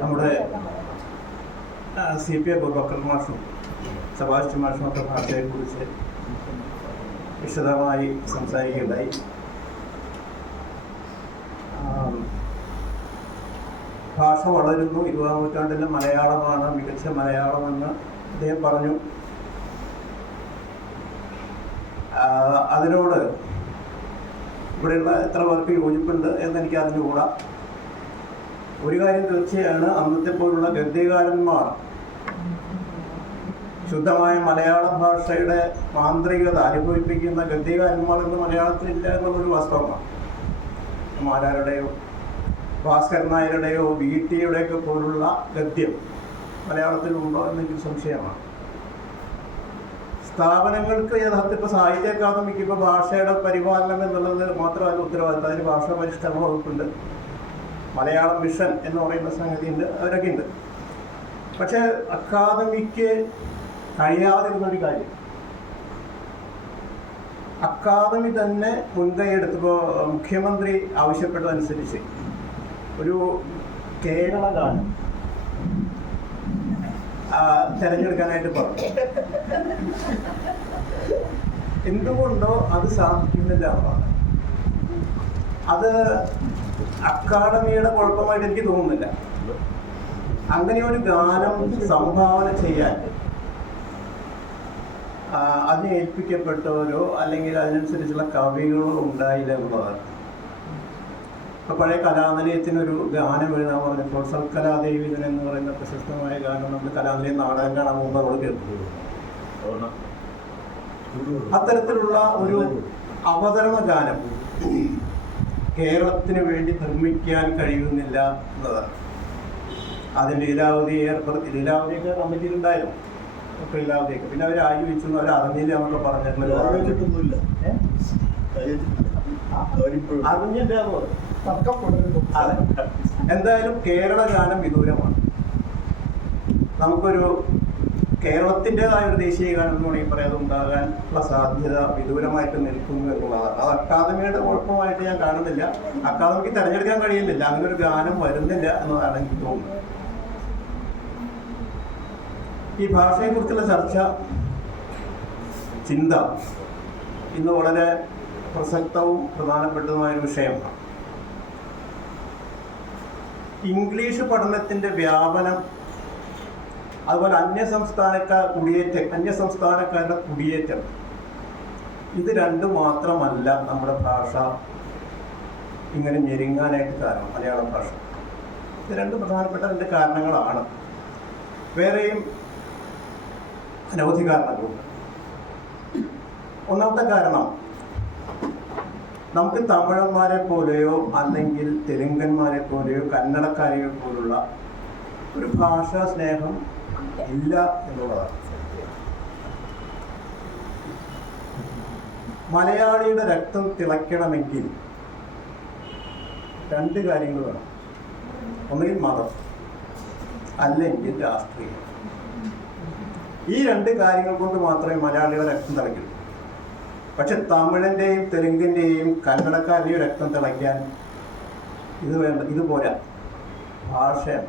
നമ്മുടെ CP അബൂബക്കർ മാഷും Sebastian മാഷും ഒക്കെ ഭാഷയെക്കുറിച്ച് വിശദമായി സംസാരിക്കുകയുണ്ടായി. ഭാഷ വളരുന്നു, 20-ാം നൂറ്റാണ്ടിലെ മലയാളമാണ് മികച്ച മലയാളമെന്ന് അദ്ദേഹം പറഞ്ഞു. അതിനോട് ഇവിടെയുള്ള എത്ര പേർക്ക് യോജിപ്പുണ്ട് എന്നെനിക്ക് അറിഞ്ഞുകൂടാ. ഒരു കാര്യം തീർച്ചയാണ്, അന്നത്തെ പോലുള്ള ഗദ്യകാരന്മാർ ശുദ്ധമായ മലയാള ഭാഷയുടെ മാന്ത്രികത അനുഭവിപ്പിക്കുന്ന ഗദ്യകാരന്മാർ ഇന്ന് മലയാളത്തിലില്ല എന്നുള്ളൊരു വാസ്തവമാണ്. മാരാരുടെയോ ഭാസ്കരൻ നായരുടെയോ വീട്ടിയുടെയൊക്കെ പോലുള്ള ഗദ്യം മലയാളത്തിലുണ്ടോ എന്നെനിക്ക് സംശയമാണ്. സ്ഥാപനങ്ങൾക്ക് യഥാർത്ഥത്തിൽ ഇപ്പോൾ സാഹിത്യ അക്കാദമിക്ക് ഇപ്പോൾ ഭാഷയുടെ പരിപാലനം എന്നുള്ളത് മാത്രമല്ല ഉത്തരവാദിത്തം. അതിന് ഭാഷാ പരിഷ്കരണ വകുപ്പുണ്ട്, മലയാളം മിഷൻ എന്ന് പറയുന്ന സംഗതി ഉണ്ട്, അവരൊക്കെ ഉണ്ട്. പക്ഷെ അക്കാദമിക്ക് കഴിയാതിരുന്നൊരു കാര്യം, അക്കാദമി തന്നെ മുൻകൈ എടുത്തപ്പോൾ മുഖ്യമന്ത്രി ആവശ്യപ്പെട്ടതനുസരിച്ച് ഒരു കേരള ഗാനം തിരഞ്ഞെടുക്കാനായിട്ട് പറഞ്ഞു. എന്തുകൊണ്ടോ അത് സാധിക്കുന്നില്ല എന്നാണ്. അത് അക്കാദമിയുടെ കുഴപ്പമായിട്ട് എനിക്ക് തോന്നുന്നില്ല. അങ്ങനെ ഒരു ഗാനം സംഭാവന ചെയ്യാൻ അതിനെ ഏൽപ്പിക്കപ്പെട്ടവരോ അല്ലെങ്കിൽ അതിനനുസരിച്ചുള്ള കവികളോ ഉണ്ടായില്ല എന്നുള്ളതാണ്. ഇപ്പോൾ പഴയ കലാനിലയത്തിനൊരു ഗാനം എഴുതാൻ പറഞ്ഞപ്പോൾ സൽക്കലാദേവിതൻ എന്ന് പറയുന്ന പ്രശസ്തമായ ഗാനം നമ്മൾ കലാനിലയം നാടകം കാണാൻ മുമ്പ് അവിടെ കേൾക്കുന്നത്. അത്തരത്തിലുള്ള ഒരു അവതരണ ഗാനം കേരളത്തിന് വേണ്ടി നിർമ്മിക്കാൻ കഴിയുന്നില്ല എന്നതാണ്. അതിന് ലീലാവതിയൊക്കെ കമ്മിറ്റിയിലുണ്ടായിരുന്നു. ലീലാവതിയൊക്കെ പിന്നെ അവർ ആലോചിച്ചു, അവർ അറിഞ്ഞില്ല എന്നൊക്കെ പറഞ്ഞിട്ടുള്ള അറിഞ്ഞില്ല. എന്തായാലും കേരള ഗാനം വിദൂരമാണ്. നമുക്കൊരു കേരളത്തിൻ്റെതായ ഒരു ദേശീയ ഗാനം എന്ന് വേണമെങ്കിൽ പറയാം, അതുണ്ടാകാനുള്ള സാധ്യത വിദൂരമായിട്ട് നിൽക്കുന്നു എന്നുള്ളതാണ്. അത് അക്കാദമിയുടെ കുഴപ്പമായിട്ട് ഞാൻ കാണുന്നില്ല. അക്കാദമിക്ക് തിരഞ്ഞെടുക്കാൻ കഴിയുന്നില്ല, അങ്ങനെ ഒരു ഗാനം വരുന്നില്ല എന്നതാണ് എനിക്ക് തോന്നുന്നത്. ഈ ഭാഷയെക്കുറിച്ചുള്ള ചർച്ച, ചിന്ത ഇന്ന് വളരെ പ്രസക്തവും പ്രധാനപ്പെട്ടതുമായൊരു വിഷയമാണ്. ഇംഗ്ലീഷ് പഠനത്തിൻ്റെ വ്യാപനം, അതുപോലെ അന്യസംസ്ഥാനക്കാരുടെ കുടിയേറ്റം, ഇത് രണ്ടും മാത്രമല്ല നമ്മുടെ ഭാഷ ഇങ്ങനെ ഞെരുങ്ങാനായിട്ട് കാരണം. മലയാള ഭാഷ ഇത് രണ്ട് പ്രധാനപ്പെട്ട രണ്ട് കാരണങ്ങളാണ്. വേറെയും അനവധി കാരണങ്ങളുണ്ട്. ഒന്നാമത്തെ കാരണം, നമുക്ക് തമിഴന്മാരെ പോലെയോ അല്ലെങ്കിൽ തെലുങ്കന്മാരെ പോലെയോ കന്നഡക്കാരെ പോലുള്ള ഒരു ഭാഷാ സ്നേഹം ഇല്ല എന്നുള്ളതാണ്. മലയാളിയുടെ രക്തം തിളയ്ക്കണമെങ്കിൽ രണ്ട് കാര്യങ്ങൾ വേണം. ഒന്നുകിൽ മതം, അല്ലെങ്കിൽ രാഷ്ട്രീയം. ഈ രണ്ട് കാര്യങ്ങൾ കൊണ്ട് മാത്രമേ മലയാളിയുടെ രക്തം തിളയ്ക്കൂ. പക്ഷെ തമിഴിൻ്റെയും തെലുങ്കിൻ്റെയും കന്നഡക്കാരുടെയും രക്തം തിളയ്ക്കാൻ ഇത് പോരാ. ഭാഷയാണ്.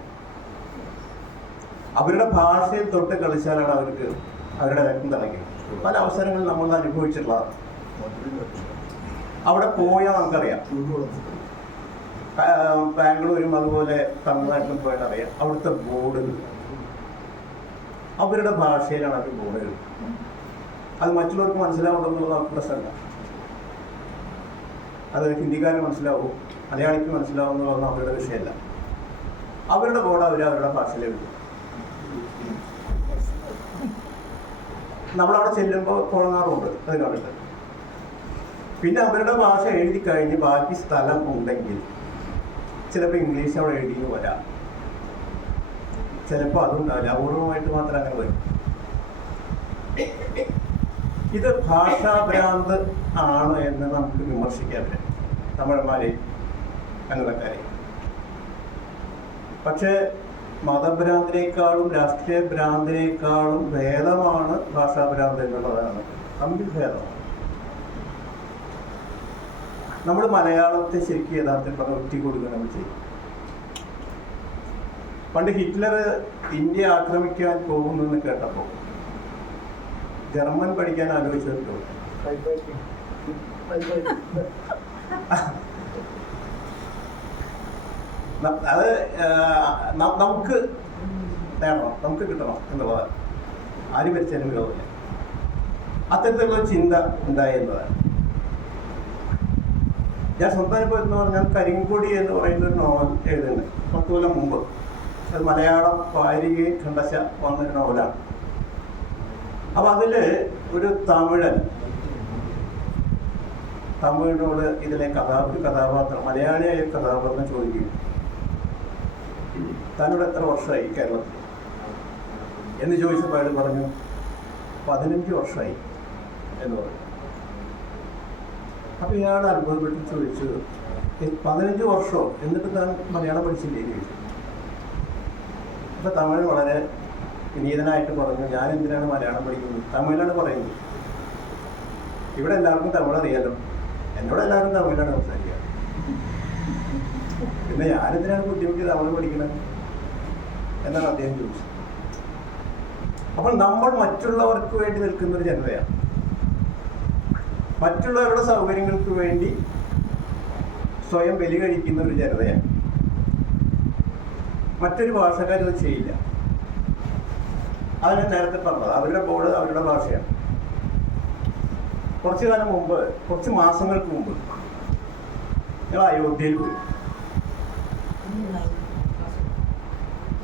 അവരുടെ ഭാഷയിൽ തൊട്ട് കളിച്ചാലാണ് അവർക്ക് അവരുടെ രക്തം തിളയ്ക്കുന്നത്. പല അവസരങ്ങളിൽ നമ്മൾ അനുഭവിച്ചിട്ടുള്ളതാണ്. അവിടെ പോയാൽ നമുക്കറിയാം. ബാംഗ്ലൂരും അതുപോലെ തമിഴ്നാട്ടിലും പോയാൽ അറിയാം, അവിടുത്തെ ബോർഡുകൾ അവരുടെ ഭാഷയിലാണ് അവർ ബോർഡുകൾ. അത് മറ്റുള്ളവർക്ക് മനസ്സിലാവുന്നുള്ളത് നമുക്ക് പ്രശ്നമല്ല. അത് ഹിന്ദിക്കാരന് മനസ്സിലാവും, മലയാളിക്ക് മനസ്സിലാവുന്നതൊന്നും അവരുടെ വിഷയമല്ല. അവരുടെ ബോർഡ് അവരുടെ ഭാഷയിലേക്ക്. നമ്മളവിടെ ചെല്ലുമ്പോൾ തുടങ്ങാറുണ്ട് അത് കണ്ടിട്ട്. പിന്നെ അവരുടെ ഭാഷ എഴുതി കഴിഞ്ഞ് ബാക്കി സ്ഥലം ഉണ്ടെങ്കിൽ ചിലപ്പോൾ ഇംഗ്ലീഷ് അവിടെ എഴുതിയെന്ന് വരാം, ചിലപ്പോൾ അതുണ്ടാവില്ല. അപൂർവമായിട്ട് മാത്രം അങ്ങനെ വരും. ഇത് ഭാഷാഭ്രാന്ത് ആണ് എന്ന് നമുക്ക് വിമർശിക്കാൻ പറ്റും, തമിഴന്മാരെ കന്നഡക്കാരെ. പക്ഷേ മതഭ്രാന്തിനേക്കാളും രാഷ്ട്രീയ ഭ്രാന്തിനേക്കാളും ഭേദമാണ് ഭാഷാഭ്രാന്ത് എന്നുള്ളതാണ്. തമ്മിൽ ഭേദമാണ്. നമ്മൾ മലയാളത്തെ ശരിക്കും യഥാർത്ഥത്തിൽ പ്രവൃത്തി കൊടുക്കുക നമ്മൾ ചെയ്യും. പണ്ട് ഹിറ്റ്ലർ ഇന്ത്യ ആക്രമിക്കാൻ പോകുന്നു എന്ന് കേട്ടപ്പോൾ ജർമ്മൻ പഠിക്കാൻ ആലോചിച്ചിട്ടോ? അത് നമുക്ക് നേടണം, നമുക്ക് കിട്ടണം എന്നുള്ളതാണ്. ആര് ഭരിച്ചാലും വിരോധമില്ല. അത്തരത്തിലുള്ള ചിന്ത ഉണ്ടായിരുന്നതാണ്. ഞാൻ സ്വന്തം അനുഭവം എന്ന് പറഞ്ഞാൽ കരിങ്കൊടി എന്ന് പറയുന്ന ഒരു നോവൽ എഴുതുന്നത് 10 കൊല്ലം മുമ്പ്. അത് മലയാളം വാരികയും ഖണ്ഡശ വന്നൊരു നോവലാണ്. അപ്പം അതിൽ ഒരു തമിഴിനോട് ഇതിലെ ഒരു കഥാപാത്രം, മലയാളിയായ കഥാപാത്രം ചോദിക്കും, തന്നോട് എത്ര വർഷമായി കേരളത്തിൽ എന്ന് ചോദിച്ചപ്പോൾ അയാൾ പറഞ്ഞു 15 വർഷമായി എന്ന് പറഞ്ഞു. അപ്പം ഇയാൾ അത്ഭുതപ്പെട്ട് ചോദിച്ചു, 15 വർഷമോ എന്നിട്ട് താൻ മലയാളം പഠിച്ചില്ലേ എന്ന് ചോദിച്ചു. അപ്പം തമിഴ് വളരെ വിനീതനായിട്ട് പറഞ്ഞു, ഞാൻ എന്തിനാണ് മലയാളം പഠിക്കുന്നത്, തമിഴിലാണ് പറയുന്നത്. ഇവിടെ എല്ലാവർക്കും തമിഴ് അറിയാലോ, എന്നോട് എല്ലാവരും തമിഴിലാണ് സംസാരിക്കുക, പിന്നെ ഞാനെന്തിനാണ് ബുദ്ധിമുട്ടി തമിഴ് പഠിക്കുന്നത് എന്നാണ് അദ്ദേഹം ചോദിച്ചത്. അപ്പോൾ നമ്മൾ മറ്റുള്ളവർക്ക് വേണ്ടി നിൽക്കുന്നൊരു ജനതയാണ്. മറ്റുള്ളവരുടെ സൗകര്യങ്ങൾക്ക് വേണ്ടി സ്വയം ബലി കഴിക്കുന്ന ഒരു ജനതയാണ്. മറ്റൊരു ഭാഷക്കാരത് ചെയ്യില്ല. അതാണ് നേരത്തെ പറഞ്ഞത്. അവരുടെ ബോർഡ് അവരുടെ ഭാഷയാണ്. കുറച്ചു കാലം മുമ്പ്, കുറച്ച് മാസങ്ങൾക്ക് മുമ്പ് ഞങ്ങൾ അയോധ്യയിൽ പോയി.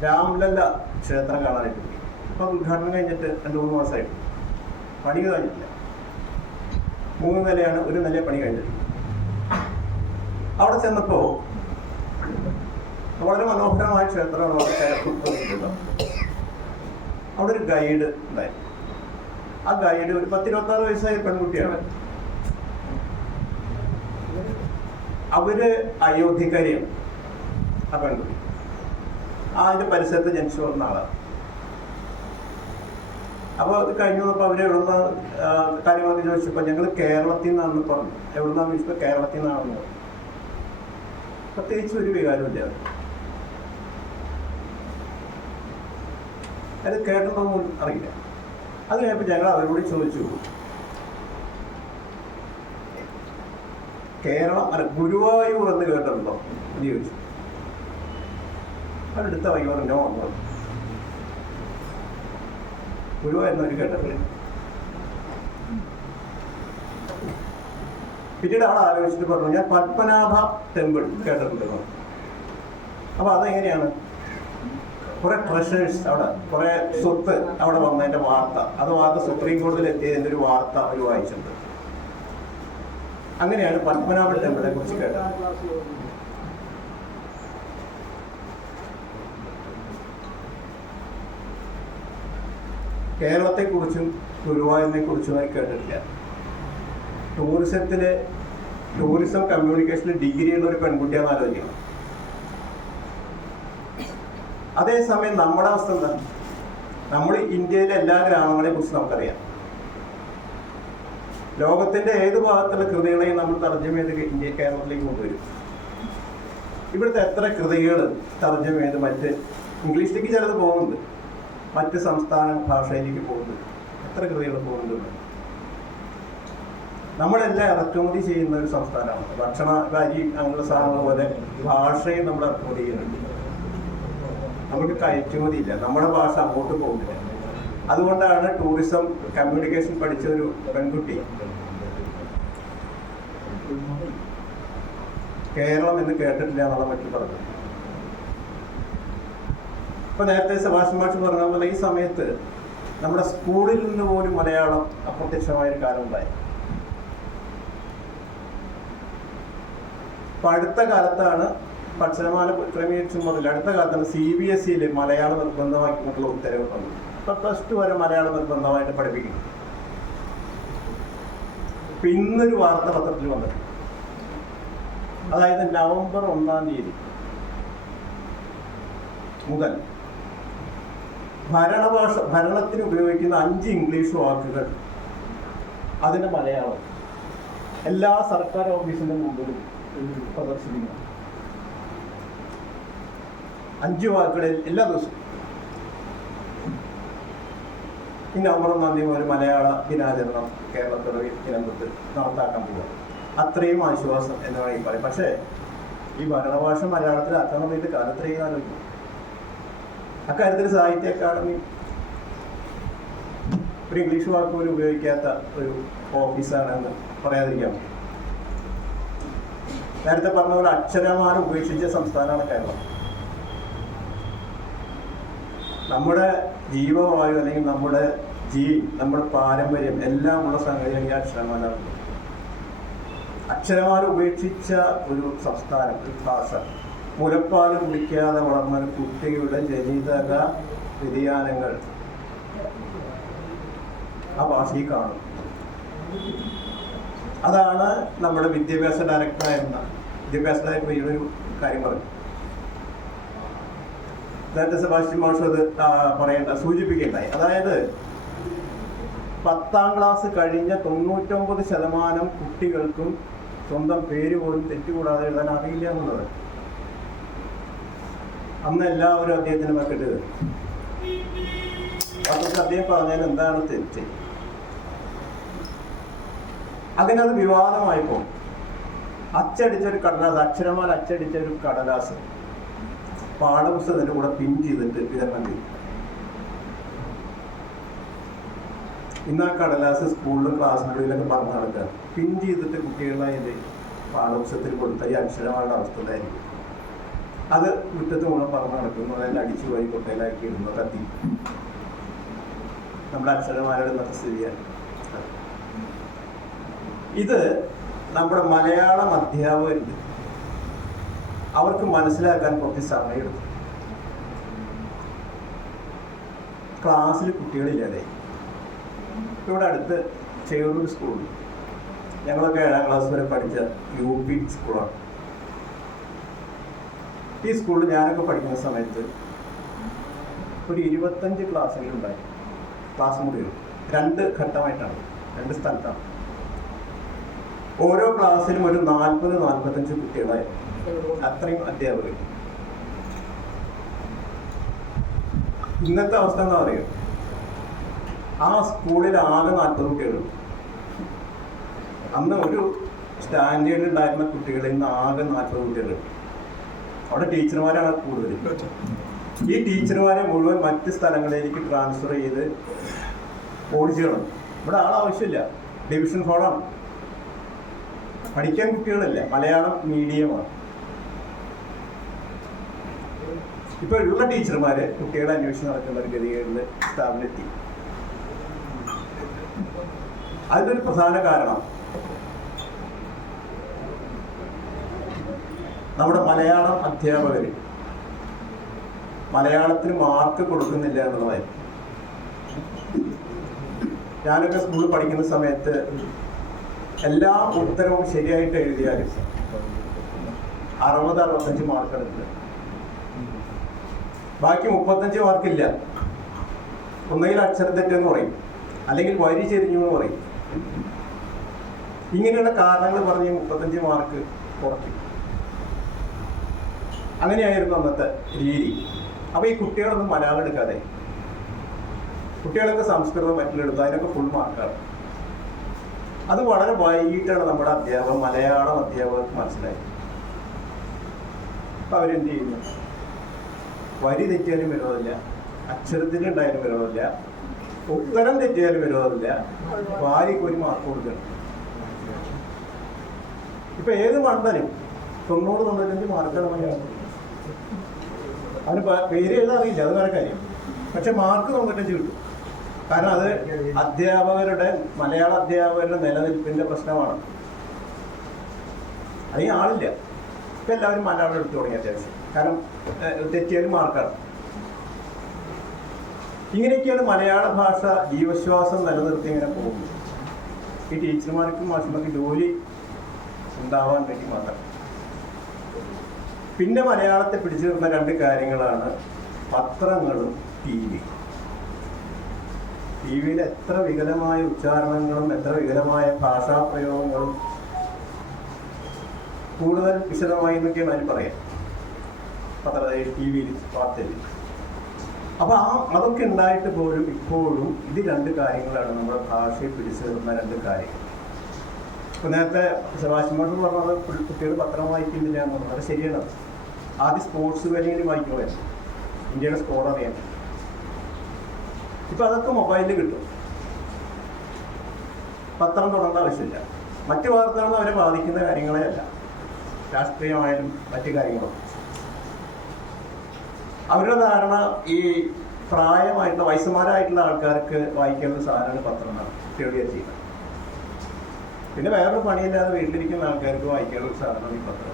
രാംലല്ല ക്ഷേത്രം കാണാനായിട്ട് പോയി. അപ്പം ഉദ്ഘാടനം കഴിഞ്ഞിട്ട് 2-3 മാസമായിട്ട് പണി കഴിഞ്ഞിട്ടില്ല. 3 നിലയാണ്, 1 നില പണി കഴിഞ്ഞിട്ടില്ല. അവിടെ ചെന്നപ്പോൾ വളരെ മനോഹരമായ ക്ഷേത്രമാണ്. വളരെ തിരക്കുള്ള. അവിടെ ഒരു ഗൈഡ് ഉണ്ടായി. ആ ഗൈഡ് ഒരു 10-26 വയസ്സായ പെൺകുട്ടിയാണ്. അവര് അയോധ്യക്കാരിയാണ്. ആ പെൺകുട്ടി അതിന്റെ പരിസരത്ത് ജനിച്ചു വന്ന ആളാണ്. അപ്പോൾ അത് കഴിഞ്ഞു വന്നപ്പോൾ അവര് എവിടുന്ന കാര്യങ്ങളൊക്കെ ചോദിച്ചപ്പോൾ ഞങ്ങൾ കേരളത്തിൽ നിന്നാണെന്ന് പറഞ്ഞു. എവിടുന്നാന്ന് ചോദിച്ചപ്പോൾ കേരളത്തിൽ നിന്നാണെന്ന് പറഞ്ഞു. പ്രത്യേകിച്ച് ഒരു വികാരമില്ല. അത് കേട്ടതൊന്നും അറിയില്ല. അത് കഴിഞ്ഞപ്പോൾ ഞങ്ങൾ അവരോട് ചോദിച്ചു, കേരളം അല്ല ഗുരുവായൂർ എന്ന് കേട്ടിട്ടുണ്ടോ എന്ന് ചോദിച്ചു. അതെടുത്ത വൈകുന്നോ വന്നത് ഗുരുവായൂർ കേട്ടിട്ടില്ല. പിന്നീട് അവിടെ ആലോചിച്ചിട്ട് പറഞ്ഞു, ഞാൻ പത്മനാഭ ടെമ്പിൾ കേട്ടിട്ടുണ്ട്. അപ്പൊ അതെങ്ങനെയാണ്? കുറെ ട്രഷേഴ്സ് അവിടെ, കുറെ സ്വത്ത് അവിടെ വന്നതിന്റെ വാർത്ത സുപ്രീം കോടതിയിൽ എത്തിയതിന്റെ ഒരു വാർത്ത അവർ വായിച്ചിട്ടുണ്ട്. അങ്ങനെയാണ് പത്മനാഭ ടെമ്പിളിനെ കുറിച്ച് കേട്ടത്. കേരളത്തെക്കുറിച്ചും ഗുരുവായൂരിനെ കുറിച്ചും ആയി കേട്ടിട്ടില്ല. ടൂറിസം കമ്മ്യൂണിക്കേഷനിൽ ഡിഗ്രി ഉള്ള ഒരു പെൺകുട്ടിയാണെന്ന് ആലോചിക്കണം. അതേസമയം നമ്മുടെ അവസ്ഥ എന്താ? നമ്മൾ ഇന്ത്യയിലെ എല്ലാ ഗ്രാമങ്ങളെ കുറിച്ച് നമുക്കറിയാം. ലോകത്തിന്റെ ഏത് ഭാഗത്തുള്ള കൃതികളെയും നമ്മൾ തർജ്ജമ ചെയ്ത് കേരളത്തിലേക്ക് കൊണ്ടുവരും. ഇവിടുത്തെ എത്ര കൃതികൾ തർജ്ജമ ചെയ്ത് മറ്റ് ഇംഗ്ലീഷിലേക്ക് ചിലത് പോകുന്നുണ്ട്, മറ്റ് സംസ്ഥാന ഭാഷയിലേക്ക് പോകുന്നുണ്ട്. എത്ര കൃതികൾ പോകുന്നുണ്ട്? നമ്മളെല്ലാം ഇറക്കുമതി ചെയ്യുന്ന ഒരു സംസ്ഥാനമാണ്. ഭക്ഷണ അരി അങ്ങനെയുള്ള സാധനങ്ങൾ പോലെ ഭാഷയും നമ്മൾ ഇറക്കുമതി ചെയ്യുന്നുണ്ട്. നമുക്ക് കയറ്റുമതി ഇല്ല, നമ്മുടെ ഭാഷ അങ്ങോട്ട് പോകുന്നില്ല. അതുകൊണ്ടാണ് ടൂറിസം കമ്മ്യൂണിക്കേഷൻ പഠിച്ച ഒരു പെൺകുട്ടി കേരളം എന്ന് കേട്ടിട്ടില്ല എന്നുള്ള പറ്റി പറഞ്ഞു. ഇപ്പൊ നേരത്തെ സെബാസ്റ്റ്യൻ മാഷ് പറഞ്ഞ പോലെ ഈ സമയത്ത് നമ്മുടെ സ്കൂളിൽ നിന്ന് പോലും മലയാളം അപ്രത്യക്ഷമായൊരു കാലം ഉണ്ടായി. ഇപ്പൊ അടുത്ത കാലത്താണ് അക്ഷരമാല ക്രമീകരിച്ചു മുതൽ അടുത്ത കാലത്താണ് CBSE മലയാളം നിർബന്ധമാക്കിയിട്ടുള്ള ഉത്തരവ് വന്നത്. ഇപ്പൊ +2 വരെ മലയാളം നിർബന്ധമായിട്ട് പഠിപ്പിക്കുന്നു. ഇപ്പൊ ഇന്നൊരു വാർത്ത പത്രത്തിൽ വന്നത്, അതായത് നവംബർ 1-ാം തീയതി മുതൽ ഭരണത്തിന് ഉപയോഗിക്കുന്ന 5 ഇംഗ്ലീഷ് വാക്കുകൾ അതിന്റെ മലയാളം എല്ലാ സർക്കാർ ഓഫീസിന്റെ മുമ്പിലും പ്രദർശിപ്പിക്കണം. 5 വാക്കുകളിൽ എല്ലാ ദിവസവും ഈ നവംബർ 1 ഒരു മലയാള ദിനാചരണം കേരളത്തിലെ തിരുവനന്തപുരത്ത് നടത്താക്കാൻ പോവുക. അത്രയും ആശ്വാസം എന്ന് വേണമെങ്കിൽ പറയും. പക്ഷേ ഈ ഭരണഭാഷ മലയാളത്തിലാക്കാൻ വേണ്ടി കാലത്രയും ആലോചിക്കും. അക്കാര്യത്തിൽ സാഹിത്യ അക്കാദമി ഒരു ഇംഗ്ലീഷ് വാക്ക് പോലും ഉപയോഗിക്കാത്ത ഒരു ഓഫീസാണെന്ന് പറയാതിരിക്കാം. നേരത്തെ പറഞ്ഞ പോലെ അക്ഷരമാല ഉപേക്ഷിച്ച സംസ്ഥാനമാണ് കേരളം. നമ്മുടെ ജീവവായു അല്ലെങ്കിൽ നമ്മുടെ നമ്മുടെ പാരമ്പര്യം എല്ലാം ഉള്ള സംഗതിയാണ് അക്ഷരമാല. അക്ഷരമാല ഉപേക്ഷിച്ച ഒരു സംസ്ഥാനം, ഒരു ഭാഷ. മുലപ്പാല് കുടിക്കാതെ വളർന്ന ഒരു കുട്ടിയുടെ ജനിതക വ്യതിയാനങ്ങൾ ആ ഭാഷയിൽ കാണും. അതാണ് നമ്മുടെ വിദ്യാഭ്യാസ ഡയറക്ടറായിരുന്ന ഒരു കാര്യം പറഞ്ഞു. നേരത്തെ സെബാസ്റ്റ്യൻ മാഷ് അത് സൂചിപ്പിക്കുകയുണ്ടായി. അതായത് 10ാം ക്ലാസ് കഴിഞ്ഞ 99% കുട്ടികൾക്കും സ്വന്തം പേര് പോലും തെറ്റുകൂടാതെ എഴുതാൻ അറിയില്ല എന്നുള്ളത്. അന്ന് എല്ലാവരും അദ്ദേഹത്തിന് മക്കിട്ട് അതൊക്കെ അദ്ദേഹം പറഞ്ഞാൽ എന്താണ് തെറ്റ്. അങ്ങനെ അത് വിവാദമായപ്പോൾ അച്ചടിച്ചൊരു കടലാസ്, അക്ഷരമാല അച്ചടിച്ച ഒരു കടലാസ് പാഠപുസ്തകത്തിന്റെ കൂടെ പിൻ ചെയ്തിട്ട് വിതരണം ചെയ്തു. ഇന്ന് ആ കടലാസ് സ്കൂളിലും ക്ലാസ്സിനുള്ളിലൊക്കെ പറഞ്ഞു നടക്കുക. പിൻ ചെയ്തിട്ട് കുട്ടികളെ അതിൻ്റെ പാഠപുസ്തകത്തിൽ കൊടുത്ത ഈ അക്ഷരമാലയുടെ അവസ്ഥ ഇതായിരിക്കും. അത് മുറ്റത്ത് മുഴുവൻ പറഞ്ഞു നടക്കുന്നു. അതിൽ അടിച്ചു പോയി കൊട്ടയിലാക്കി ഇടുന്നു, കത്തി. നമ്മുടെ അക്ഷരമാലയുടെ ഇന്നത്തെ സ്ഥിതിയാണ് ഇത്. നമ്മുടെ മലയാളം അധ്യാപകരുണ്ട്, അവർക്ക് മനസ്സിലാക്കാൻ കുറച്ച് സമയമെടുത്തു. ക്ലാസ്സിൽ കുട്ടികളില്ലാതെ ഇവിടെ അടുത്ത് ചേറൂർ സ്കൂളുണ്ട്. ഞങ്ങളൊക്കെ 7ാം ക്ലാസ് വരെ പഠിച്ച UP സ്കൂളാണ്. ഈ സ്കൂളിൽ ഞാനൊക്കെ പഠിക്കുന്ന സമയത്ത് ഒരു 25 ക്ലാസ്സുകളുണ്ടായി. ക്ലാസ് മുറികൾ 2 ഘട്ടമായിട്ടാണ്, 2 സ്ഥലത്താണ്. ഓരോ ക്ലാസ്സിലും ഒരു 40-45 കുട്ടികളായി, അത്രയും അധ്യാപകർ. ഇന്നത്തെ അവസ്ഥ എന്താ പറയുക? ആ സ്കൂളിൽ ആകെ 40 കുട്ടികളുണ്ട്. അന്ന് ഒരു സ്റ്റാൻഡേർഡ് ഉണ്ടായിരുന്ന കുട്ടികൾ ഇന്ന് ആകെ 40 കുട്ടികളുണ്ട്. അവിടെ ടീച്ചർമാരാണ് കൂടുതൽ. ഈ ടീച്ചർമാരെ മുഴുവൻ മറ്റ് സ്ഥലങ്ങളിലേക്ക് ട്രാൻസ്ഫർ ചെയ്ത് ഓടിച്ചിടണം. ഇവിടെ ആവശ്യമില്ല, ഡിവിഷൻ ഹോളാണ്. പഠിക്കാൻ കുട്ടികളല്ല, മലയാളം മീഡിയമാണ്. ഇപ്പൊ ഉള്ള ടീച്ചർമാര് കുട്ടികളെ അന്വേഷിച്ച് നടക്കുന്ന ഒരു ഗതികളിൽ സ്ഥാപനത്തി. അതിനൊരു പ്രധാന കാരണം നമ്മുടെ മലയാളം അധ്യാപകർ മലയാളത്തിന് മാർക്ക് കൊടുക്കുന്നില്ല എന്നുള്ളതായിരുന്നു. ഞാനൊക്കെ സ്കൂളിൽ പഠിക്കുന്ന സമയത്ത് എല്ലാ ഉത്തരവും ശരിയായിട്ട് എഴുതിയാൽ 60-65 മാർക്കെടുത്ത്, ബാക്കി 35 മാർക്കില്ല. ഒന്നുകിൽ അക്ഷരം തെറ്റെന്ന് പറയും, അല്ലെങ്കിൽ വരി ചെരിഞ്ഞു എന്ന് പറയും. ഇങ്ങനെയുള്ള കാരണങ്ങൾ പറഞ്ഞ് 35 മാർക്ക് കുറയ്ക്കും. അങ്ങനെയായിരുന്നു അന്നത്തെ രീതി. അപ്പോൾ ഈ കുട്ടികളൊന്നും മലയാളം എടുക്കാതെ, കുട്ടികളൊക്കെ സംസ്കൃതം മറ്റിലെടുത്ത് അതിനൊക്കെ ഫുൾ മാർക്കാണ്. അത് വളരെ വൈകിട്ടാണ് നമ്മുടെ മലയാളം അധ്യാപകർക്ക് മനസ്സിലായി. അപ്പം അവരെന്ത് ചെയ്യുന്നു? വരി തെറ്റിയാലും വിരോധമില്ല, അക്ഷരത്തിന് ഉണ്ടായാലും വിരോധമില്ല, ഉത്തരം തെറ്റിയാലും വിരോധമില്ല, വാരിക്ക് ഒരു മാർക്ക് കൊടുക്കണം. ഇപ്പൊ ഏത് മണ്ടനും 90-95 മാർക്കാണ് മലയാളം. അതിന് പേര് എഴുതാൻ അറിയില്ല, അത് വേറെ കാര്യം. പക്ഷെ മാർക്ക് 95 കിട്ടും. കാരണം അത് മലയാള അധ്യാപകരുടെ നിലനിൽപ്പിന്റെ പ്രശ്നമാണ്. അതിന് ആളില്ല. ഇപ്പൊ എല്ലാവരും മലയാളം എടുത്തു തുടങ്ങി അത്യാവശ്യം. കാരണം തെറ്റിയാലും മാർക്കാണ്. ഇങ്ങനെയൊക്കെയാണ് മലയാള ഭാഷ ജീവശ്വാസം നിലനിർത്തി ഇങ്ങനെ പോകുന്നത്. ഈ ടീച്ചർമാർക്കും മാഷന്മാർക്കും ജോലി ഉണ്ടാവാൻ വേണ്ടി മാത്രം. പിന്നെ മലയാളത്തെ പിടിച്ചു നിർത്തുന്ന 2 കാര്യങ്ങളാണ് പത്രങ്ങളും TV. TV-യിൽ എത്ര വികലമായ ഉച്ചാരണങ്ങളും എത്ര വികലമായ ഭാഷാപ്രയോഗങ്ങളും, കൂടുതൽ വിശദമായി എന്നൊക്കെയാണ് അതിന് പറയാം. ടി വിയിൽ വാർത്തയിൽ. അപ്പോൾ അതൊക്കെ ഉണ്ടായിട്ട് പോലും ഇപ്പോഴും ഇത് രണ്ട് കാര്യങ്ങളാണ് നമ്മുടെ ഭാഷയെ പിടിച്ചു നിർത്തുന്ന രണ്ട് കാര്യങ്ങൾ. ഇപ്പം നേരത്തെ സെബാസ്റ്റ്യൻ പറഞ്ഞത് കുട്ടികൾ പത്രം വായിക്കുന്നില്ല എന്ന് പറഞ്ഞത് അത് ശരിയാണ്. ആദ്യം സ്പോർട്സ് വേണമെങ്കിൽ വായിക്കുമായിരുന്നു, ഇന്ത്യയുടെ സ്കോർ അറിയാൻ. ഇപ്പം അതൊക്കെ മൊബൈലിൽ കിട്ടും, പത്രം തുടങ്ങേണ്ട ആവശ്യമില്ല. മറ്റു വാർത്തകളൊന്നും അവരെ ബാധിക്കുന്ന കാര്യങ്ങളേ അല്ല, രാഷ്ട്രീയമായാലും മറ്റു കാര്യങ്ങളും. അവരുടെ ധാരണ ഈ പ്രായമായിട്ടുള്ള വയസ്സന്മാരായിട്ടുള്ള ആൾക്കാർക്ക് വായിക്കേണ്ട സാധനമാണ് പത്രം എന്നാണ് കുട്ടികൾ ചെയ്യുന്നത്. പിന്നെ വേറൊരു പണിയില്ലാതെ വീട്ടിലിരിക്കുന്ന ആൾക്കാർക്ക് വായിക്കേണ്ട ഒരു സാധനമാണ് ഈ പത്രം.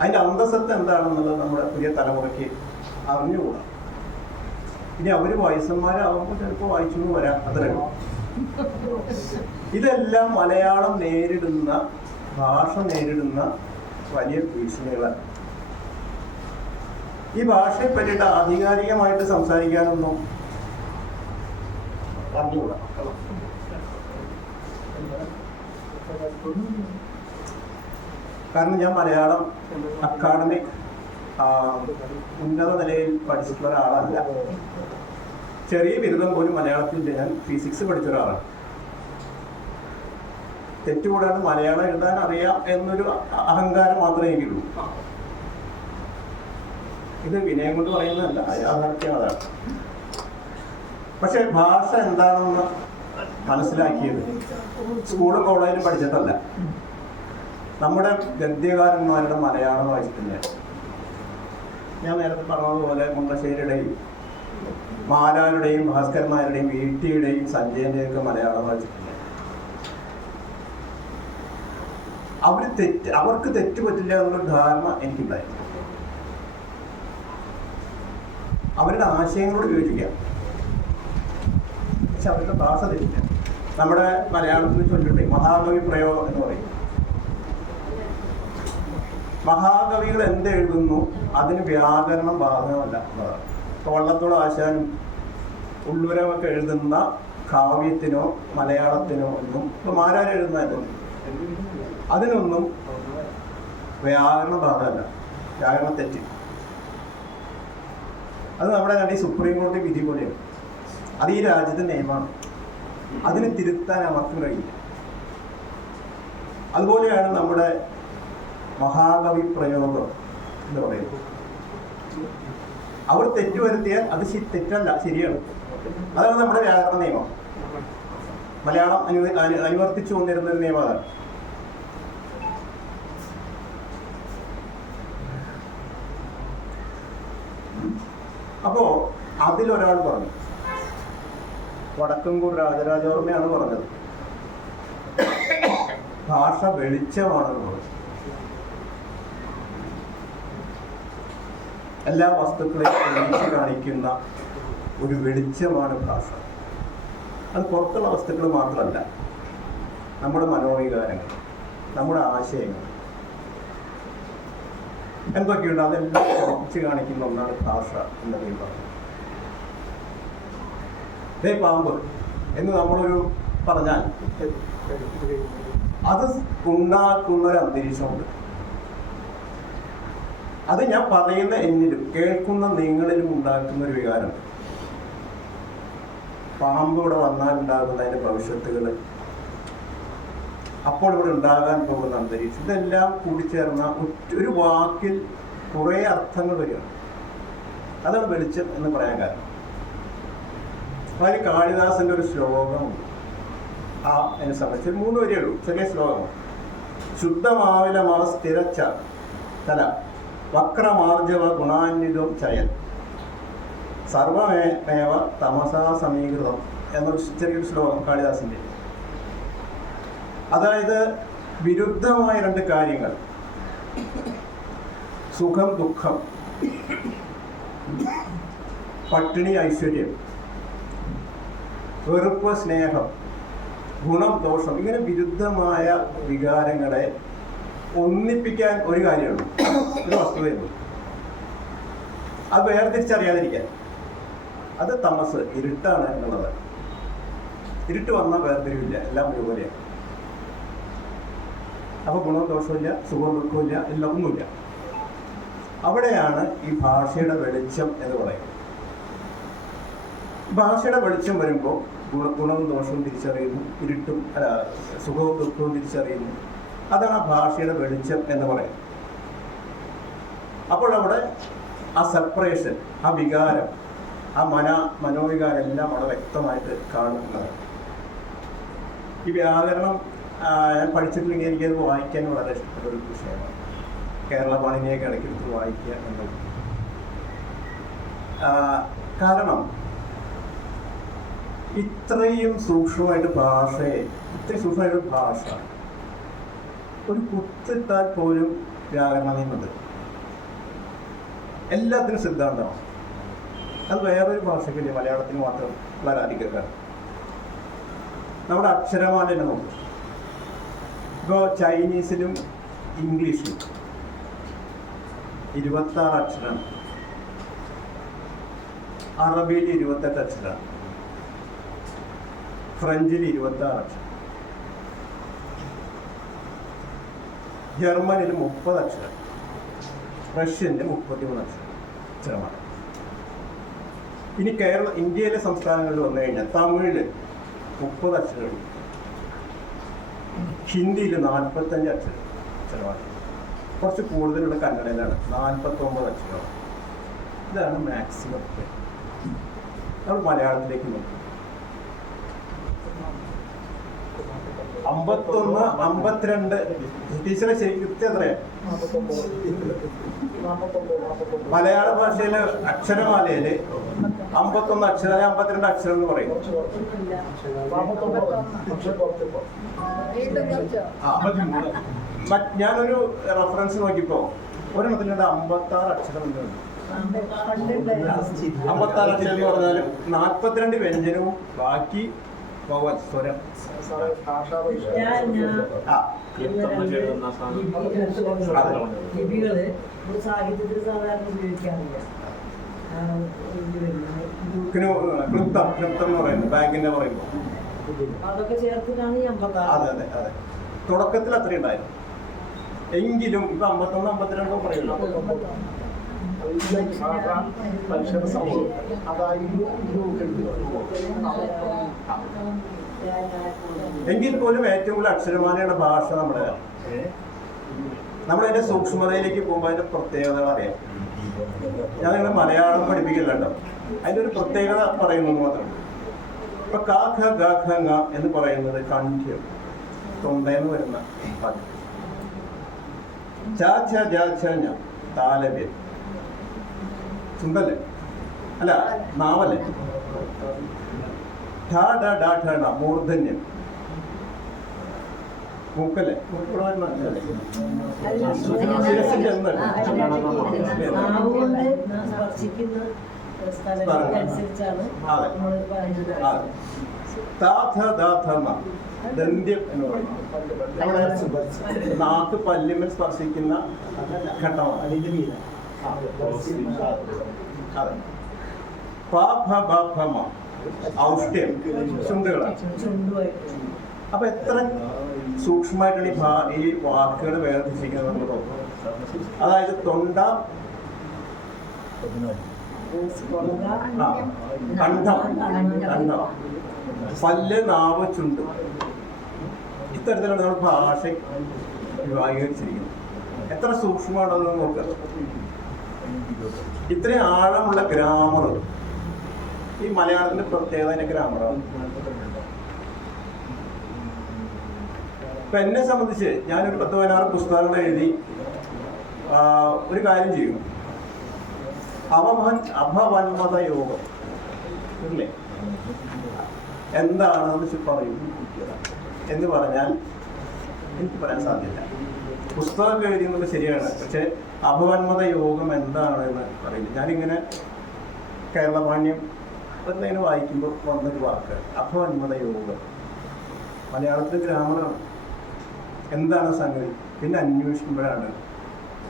അതിൻ്റെ അന്തസ്സത്ത് എന്താണെന്നുള്ളത് നമ്മുടെ പുതിയ തലമുറയ്ക്ക് അറിഞ്ഞുകൂടാ. ഇനി അവർ വയസ്സന്മാരാകുമ്പോൾ ചിലപ്പോൾ വായിച്ചു വരാം, അത്രയും. ഇതെല്ലാം മലയാളം നേരിടുന്ന, ഭാഷ നേരിടുന്ന വലിയ ഭീഷണികളാണ്. ഈ ഭാഷയെ പറ്റിയിട്ട് ആധികാരികമായിട്ട് സംസാരിക്കാനൊന്നും അറിഞ്ഞുകൂടാ. കാരണം ഞാൻ മലയാളം അക്കാഡമിക് ഉന്നത നിലയിൽ പഠിച്ചിട്ടുള്ള ഒരാളല്ല. ചെറിയ ബിരുദം പോലും മലയാളത്തിൽ ഞാൻ ഫിസിക്സ് പഠിച്ച ഒരാളാണ്. തെറ്റുകൂടാതെ മലയാളം എഴുതാൻ അറിയാം എന്നൊരു അഹങ്കാരം മാത്രമേ എനിക്കുള്ളൂ. ഇത് വിനയം കൊണ്ട് പറയുന്നതല്ല, യാഥാർത്ഥ്യം അതാണ്. പക്ഷെ ഭാഷ എന്താണെന്ന് മനസ്സിലാക്കിയത് സ്കൂളും കോളേജിലും പഠിച്ചിട്ടല്ല, നമ്മുടെ ഗദ്യകാരന്മാരുടെ മലയാളം വായിച്ചിട്ടില്ല. ഞാൻ നേരത്തെ പറഞ്ഞതുപോലെ മുണ്ടശ്ശേരിയുടെയും മാരാരുടെയും ഭാസ്കരന്മാരുടെയും വീട്ടിയുടെയും സഞ്ജയന്റെയും ഒക്കെ മലയാളം വായിച്ചിട്ടില്ല. അവർക്ക് തെറ്റ് പറ്റില്ല എന്നുള്ള ധാരണ എനിക്കുണ്ടായി. അവരുടെ ആശയങ്ങളോട് യോജിക്കാം, പക്ഷെ അവരുടെ ഭാഷ തെറ്റില്ല. നമ്മുടെ മലയാളത്തിൽ ചൊല്ലിട്ട് മഹാകവി പ്രയോഗം എന്ന് പറയും. മഹാകവികൾ എന്തെഴുതുന്നു അതിന് വ്യാകരണം ബാധകമല്ല എന്നതാണ്. വള്ളത്തോൾ ആശാനും ഉള്ളൂരമൊക്കെ എഴുതുന്ന കാവ്യത്തിനോ മലയാളത്തിനോ ഒന്നും, ഇപ്പൊ മാരാർ എഴുതുന്നതല്ലോ, അതിനൊന്നും വ്യാകരണ ബാധകമല്ല, വ്യാകരണ തെറ്റ്. അത് നമ്മുടെ കണ്ടി സുപ്രീം കോടതി വിധി പോലെയാണ്. അത് ഈ രാജ്യത്തെ നിയമമാണ്, അതിന് തിരുത്താൻ അവർക്ക് കഴിയില്ല. അതുപോലെയാണ് നമ്മുടെ മഹാകവി പ്രയോഗം എന്ന് പറയുന്നത്. അവർ തെറ്റ് വരുത്തിയാൽ അത് തെറ്റല്ല, ശരിയാണ്. അതാണ് നമ്മുടെ വ്യാകരണ നിയമം. മലയാളം അനുവർത്തിച്ചു കൊണ്ടിരുന്ന ഒരു നിയമം അതാണ്. അപ്പോ അതിലൊരാൾ പറഞ്ഞു, വടക്കൻകൂർ രാജരാജവർമ്മയാണ് പറഞ്ഞത്, ഭാഷ വെളിച്ചമാണെന്ന് പറഞ്ഞു. എല്ലാ വസ്തുക്കളെയും തെളിയിച്ച് കാണിക്കുന്ന ഒരു വെളിച്ചമാണ് ഭാഷ. അത് പുറത്തുള്ള വസ്തുക്കൾ മാത്രമല്ല, നമ്മുടെ മനോവികാരങ്ങൾ, നമ്മുടെ ആശയങ്ങൾ എന്തൊക്കെയുണ്ട് അതെല്ലാം തെളിയിച്ച് കാണിക്കുന്ന ഒന്നാണ് ഭാഷ എന്നതിൽ പറഞ്ഞു. ദേ പാമ്പ് എന്ന് നമ്മളൊരു പറഞ്ഞാൽ അത് ഉണ്ടാക്കുന്ന ഒരു അന്തരീക്ഷമുണ്ട്. അത് ഞാൻ പറയുന്ന എന്നിലും കേൾക്കുന്ന നിങ്ങളിലും ഉണ്ടാക്കുന്ന ഒരു വികാരം. പാമ്പ് ഇവിടെ വന്നാൽ ഉണ്ടാകുന്ന അതിൻ്റെ ഭവിഷ്യത്തുകൾ, അപ്പോൾ ഇവിടെ ഉണ്ടാകാൻ പോകുന്ന അന്തരീക്ഷം, ഇതെല്ലാം കൂടിച്ചേർന്ന ഒരു വാക്കിൽ കുറേ അർത്ഥങ്ങൾ വരികയാണ്. അതാണ് വെളിച്ചം എന്ന് പറയാൻ കാരണം. അതിന് കാളിദാസന്റെ ഒരു ശ്ലോകമുണ്ട്. എന്നെ സംബന്ധിച്ച് 3 വരിയുള്ളൂ, ചെറിയ ശ്ലോകമാണ്. ശുദ്ധമാവിലമാവ സ്ഥിരച്ച തല വക്രമാർജവ ഗുണാന്വിതം ചയൽ സർവമേവ തമസാ സമീകൃതം എന്നൊരു ചെറിയൊരു ശ്ലോകം കാളിദാസന്റെ. അതായത് വിരുദ്ധമായ 2 കാര്യങ്ങൾ, സുഖം ദുഃഖം, പട്ടിണി ഐശ്വര്യം, വെറുപ്പ് സ്നേഹം, ഗുണം ദോഷം, ഇങ്ങനെ വിരുദ്ധമായ വികാരങ്ങളെ ഒന്നിപ്പിക്കാൻ ഒരു കാര്യമുള്ളൂ, ഒരു വസ്തുതയുള്ളൂ. അത് വേർതിരിച്ചറിയാതിരിക്കാൻ. അത് തമസ്, ഇരുട്ടാണ് എന്നുള്ളത്. ഇരുട്ട് വന്നാൽ വേർതിരിവില്ല, എല്ലാം ഒരുപോലെയാണ്. അപ്പോൾ ഗുണവും ദോഷമില്ല, സുഖവും ദുഃഖവും ഇല്ല, എല്ലാം ഒന്നുമില്ല. അവിടെയാണ് ഈ ഭാഷയുടെ വെളിച്ചം എന്ന് പറയുന്നത്. ഭാഷയുടെ വെളിച്ചം വരുമ്പോൾ ഗുണവും ദോഷവും തിരിച്ചറിയുന്നു, ഇരുട്ടും സുഖവും ദുഃഖവും തിരിച്ചറിയുന്നു. അതാണ് ആ ഭാഷയുടെ വെളിച്ചം എന്ന് പറയുന്നത്. അപ്പോൾ അവിടെ ആ സെപ്പറേഷൻ, ആ വികാരം, ആ മനോവികാരം എല്ലാം അവിടെ വ്യക്തമായിട്ട് കാണുന്നതാണ്. ഈ വ്യാകരണം ഞാൻ പഠിച്ചിട്ടില്ലെങ്കിൽ എനിക്കത് വായിക്കാൻ വളരെ ഇഷ്ടപ്പെട്ട ഒരു വിഷയമാണ്. കേരള പാണിനിയൊക്കെ ഇടയ്ക്കെടുത്ത് വായിക്കുക എന്നുള്ളത്. കാരണം ഇത്രയും സൂക്ഷ്മമായിട്ട് ഇത്രയും സൂക്ഷ്മമായിട്ട് ഭാഷ ഒരു കുത്തിട്ടാൽ പോലും വ്യാകരണ നിയമമുണ്ട്. എല്ലാത്തിനും സിദ്ധാന്തമാണ്. അത് വേറൊരു ഭാഷയ്ക്കില്ല, മലയാളത്തിന് മാത്രം വരാതിരിക്കുകയാണ്. നമ്മുടെ അക്ഷരമാല തന്നെ നോക്കും. ഇപ്പോൾ ചൈനീസിലും ഇംഗ്ലീഷിലും 26 അക്ഷരമാണ്, അറബിയിൽ 28 അക്ഷരമാണ്, ഫ്രഞ്ചിൽ 26 അക്ഷരം, ജർമ്മനിൽ 30 അക്ഷരം, റഷ്യനിൽ 33 അക്ഷരമാണ്. ഇനി ഇന്ത്യയിലെ സംസ്ഥാനങ്ങളിൽ വന്നു കഴിഞ്ഞാൽ തമിഴിൽ 30 അക്ഷരമുണ്ട്, ഹിന്ദിയിൽ 45 അക്ഷരമാണ്, കുറച്ച് കൂടുതലുള്ള കന്നഡയിലാണ് 49 അക്ഷരമാണ്. ഇതാണ് മാക്സിമം. നമ്മൾ മലയാളത്തിലേക്ക് നോക്കും. 51, 52 ടീച്ചറെ ശരിക്കും കൃത്യം എത്രയാണ്? മലയാള ഭാഷയിലെ അക്ഷരമാലയില് 51 അക്ഷരം, 52 അക്ഷരം എന്ന് പറയും. ഞാനൊരു റെഫറൻസ് നോക്കിയപ്പോ ഒരെണ്ണത്തിലുണ്ട് 56 അക്ഷരം ഉണ്ട്. 56 അക്ഷരം എന്ന് പറഞ്ഞാൽ 42 വ്യഞ്ജനവും ബാക്കി സ്വരം. ക്ലിപ്തം എന്ന് പറയുന്നത് ബാങ്കിന്റെ പറയുമ്പോൾ അതെ അതെ അതെ, തുടക്കത്തിൽ അത്ര ഉണ്ടായിരുന്നു. എങ്കിലും ഇപ്പൊ 51, 52 പറയുള്ളൂ. എങ്കിൽ പോലും ഏറ്റവും കൂടുതൽ അക്ഷരമാലയുടെ ഭാഷ നമ്മളതിന്റെ സൂക്ഷ്മതയിലേക്ക് പോകുമ്പോൾ അതിന്റെ പ്രത്യേകത അറിയാം. ഞാൻ നിങ്ങളെ മലയാളം പഠിപ്പിക്കില്ല കേട്ടോ, അതിന്റെ ഒരു പ്രത്യേകത പറയുന്നത് മാത്രം. ഇപ്പൊ കാ ഖ ഗ ഖ ങ എന്ന് പറയുന്നത് കണ്ഠ്യം, തൊണ്ടയെന്ന് വരുന്ന പാട്ട്. ച ഛ ജ ഛ ഞ താലവ്യം, ചുണ്ടല്ലേ അല്ല നാവല്ലേ. ഠ ഡ ഡ ഠ ണ മൂർധന്യം, മൂക്കല്ലേ, ശിരസിന്റെ ദന്ത്യം എന്ന് പറയും. നമ്മുടെ നാക്ക് പല്ലിമൽ സ്പർശിക്കുന്ന ഘട്ടമാണ്. അതെ. ഔഷ്ട്യം ചുണ്ടുകളാണ്. അപ്പൊ എത്ര സൂക്ഷ്മമായിട്ടാണ് ഈ വാക്കുകൾ വേർതിരിച്ചിരിക്കുന്നത് നമ്മൾ നോക്കും. അതായത് തൊണ്ട, കണ്ഠം, പല്ല്, നാവ്, ചുണ്ട്, ഇത്തരത്തിലാണ് നമ്മൾ ഭാഷ വിഭാഗീകരിച്ചിരിക്കുന്നത്. എത്ര സൂക്ഷ്മമാണെന്ന് നോക്കുക. ഇത്രയും ആഴമുള്ള ഗ്രാമർ ഈ മലയാളത്തിന്റെ പ്രത്യേകത ഗ്രാമറാണ്. ഇപ്പൊ എന്നെ സംബന്ധിച്ച് ഞാനൊരു 10-16 പുസ്തകങ്ങൾ എഴുതി ഒരു കാര്യം ചെയ്യും. അഭവന്മത യോഗം ഇല്ലേ, എന്താണെന്ന് പറയും എന്ന് പറഞ്ഞാൽ എനിക്ക് പറയാൻ സാധ്യത. പുസ്തകം എഴുതിയുന്നത് ശരിയാണ്, പക്ഷെ അഭവന്മത യോഗം എന്താണ് എന്ന് പറയില്ല. ഞാനിങ്ങനെ കേരള പാണ്യം അതിനെ വായിക്കുമ്പോൾ വന്നൊരു വാക്ക് അഭവന്മത യോഗം. മലയാളത്തിൽ ഗ്രാമറാണ്, എന്താണ് സംഗതി, പിന്നെ അന്വേഷിക്കുമ്പോഴാണ്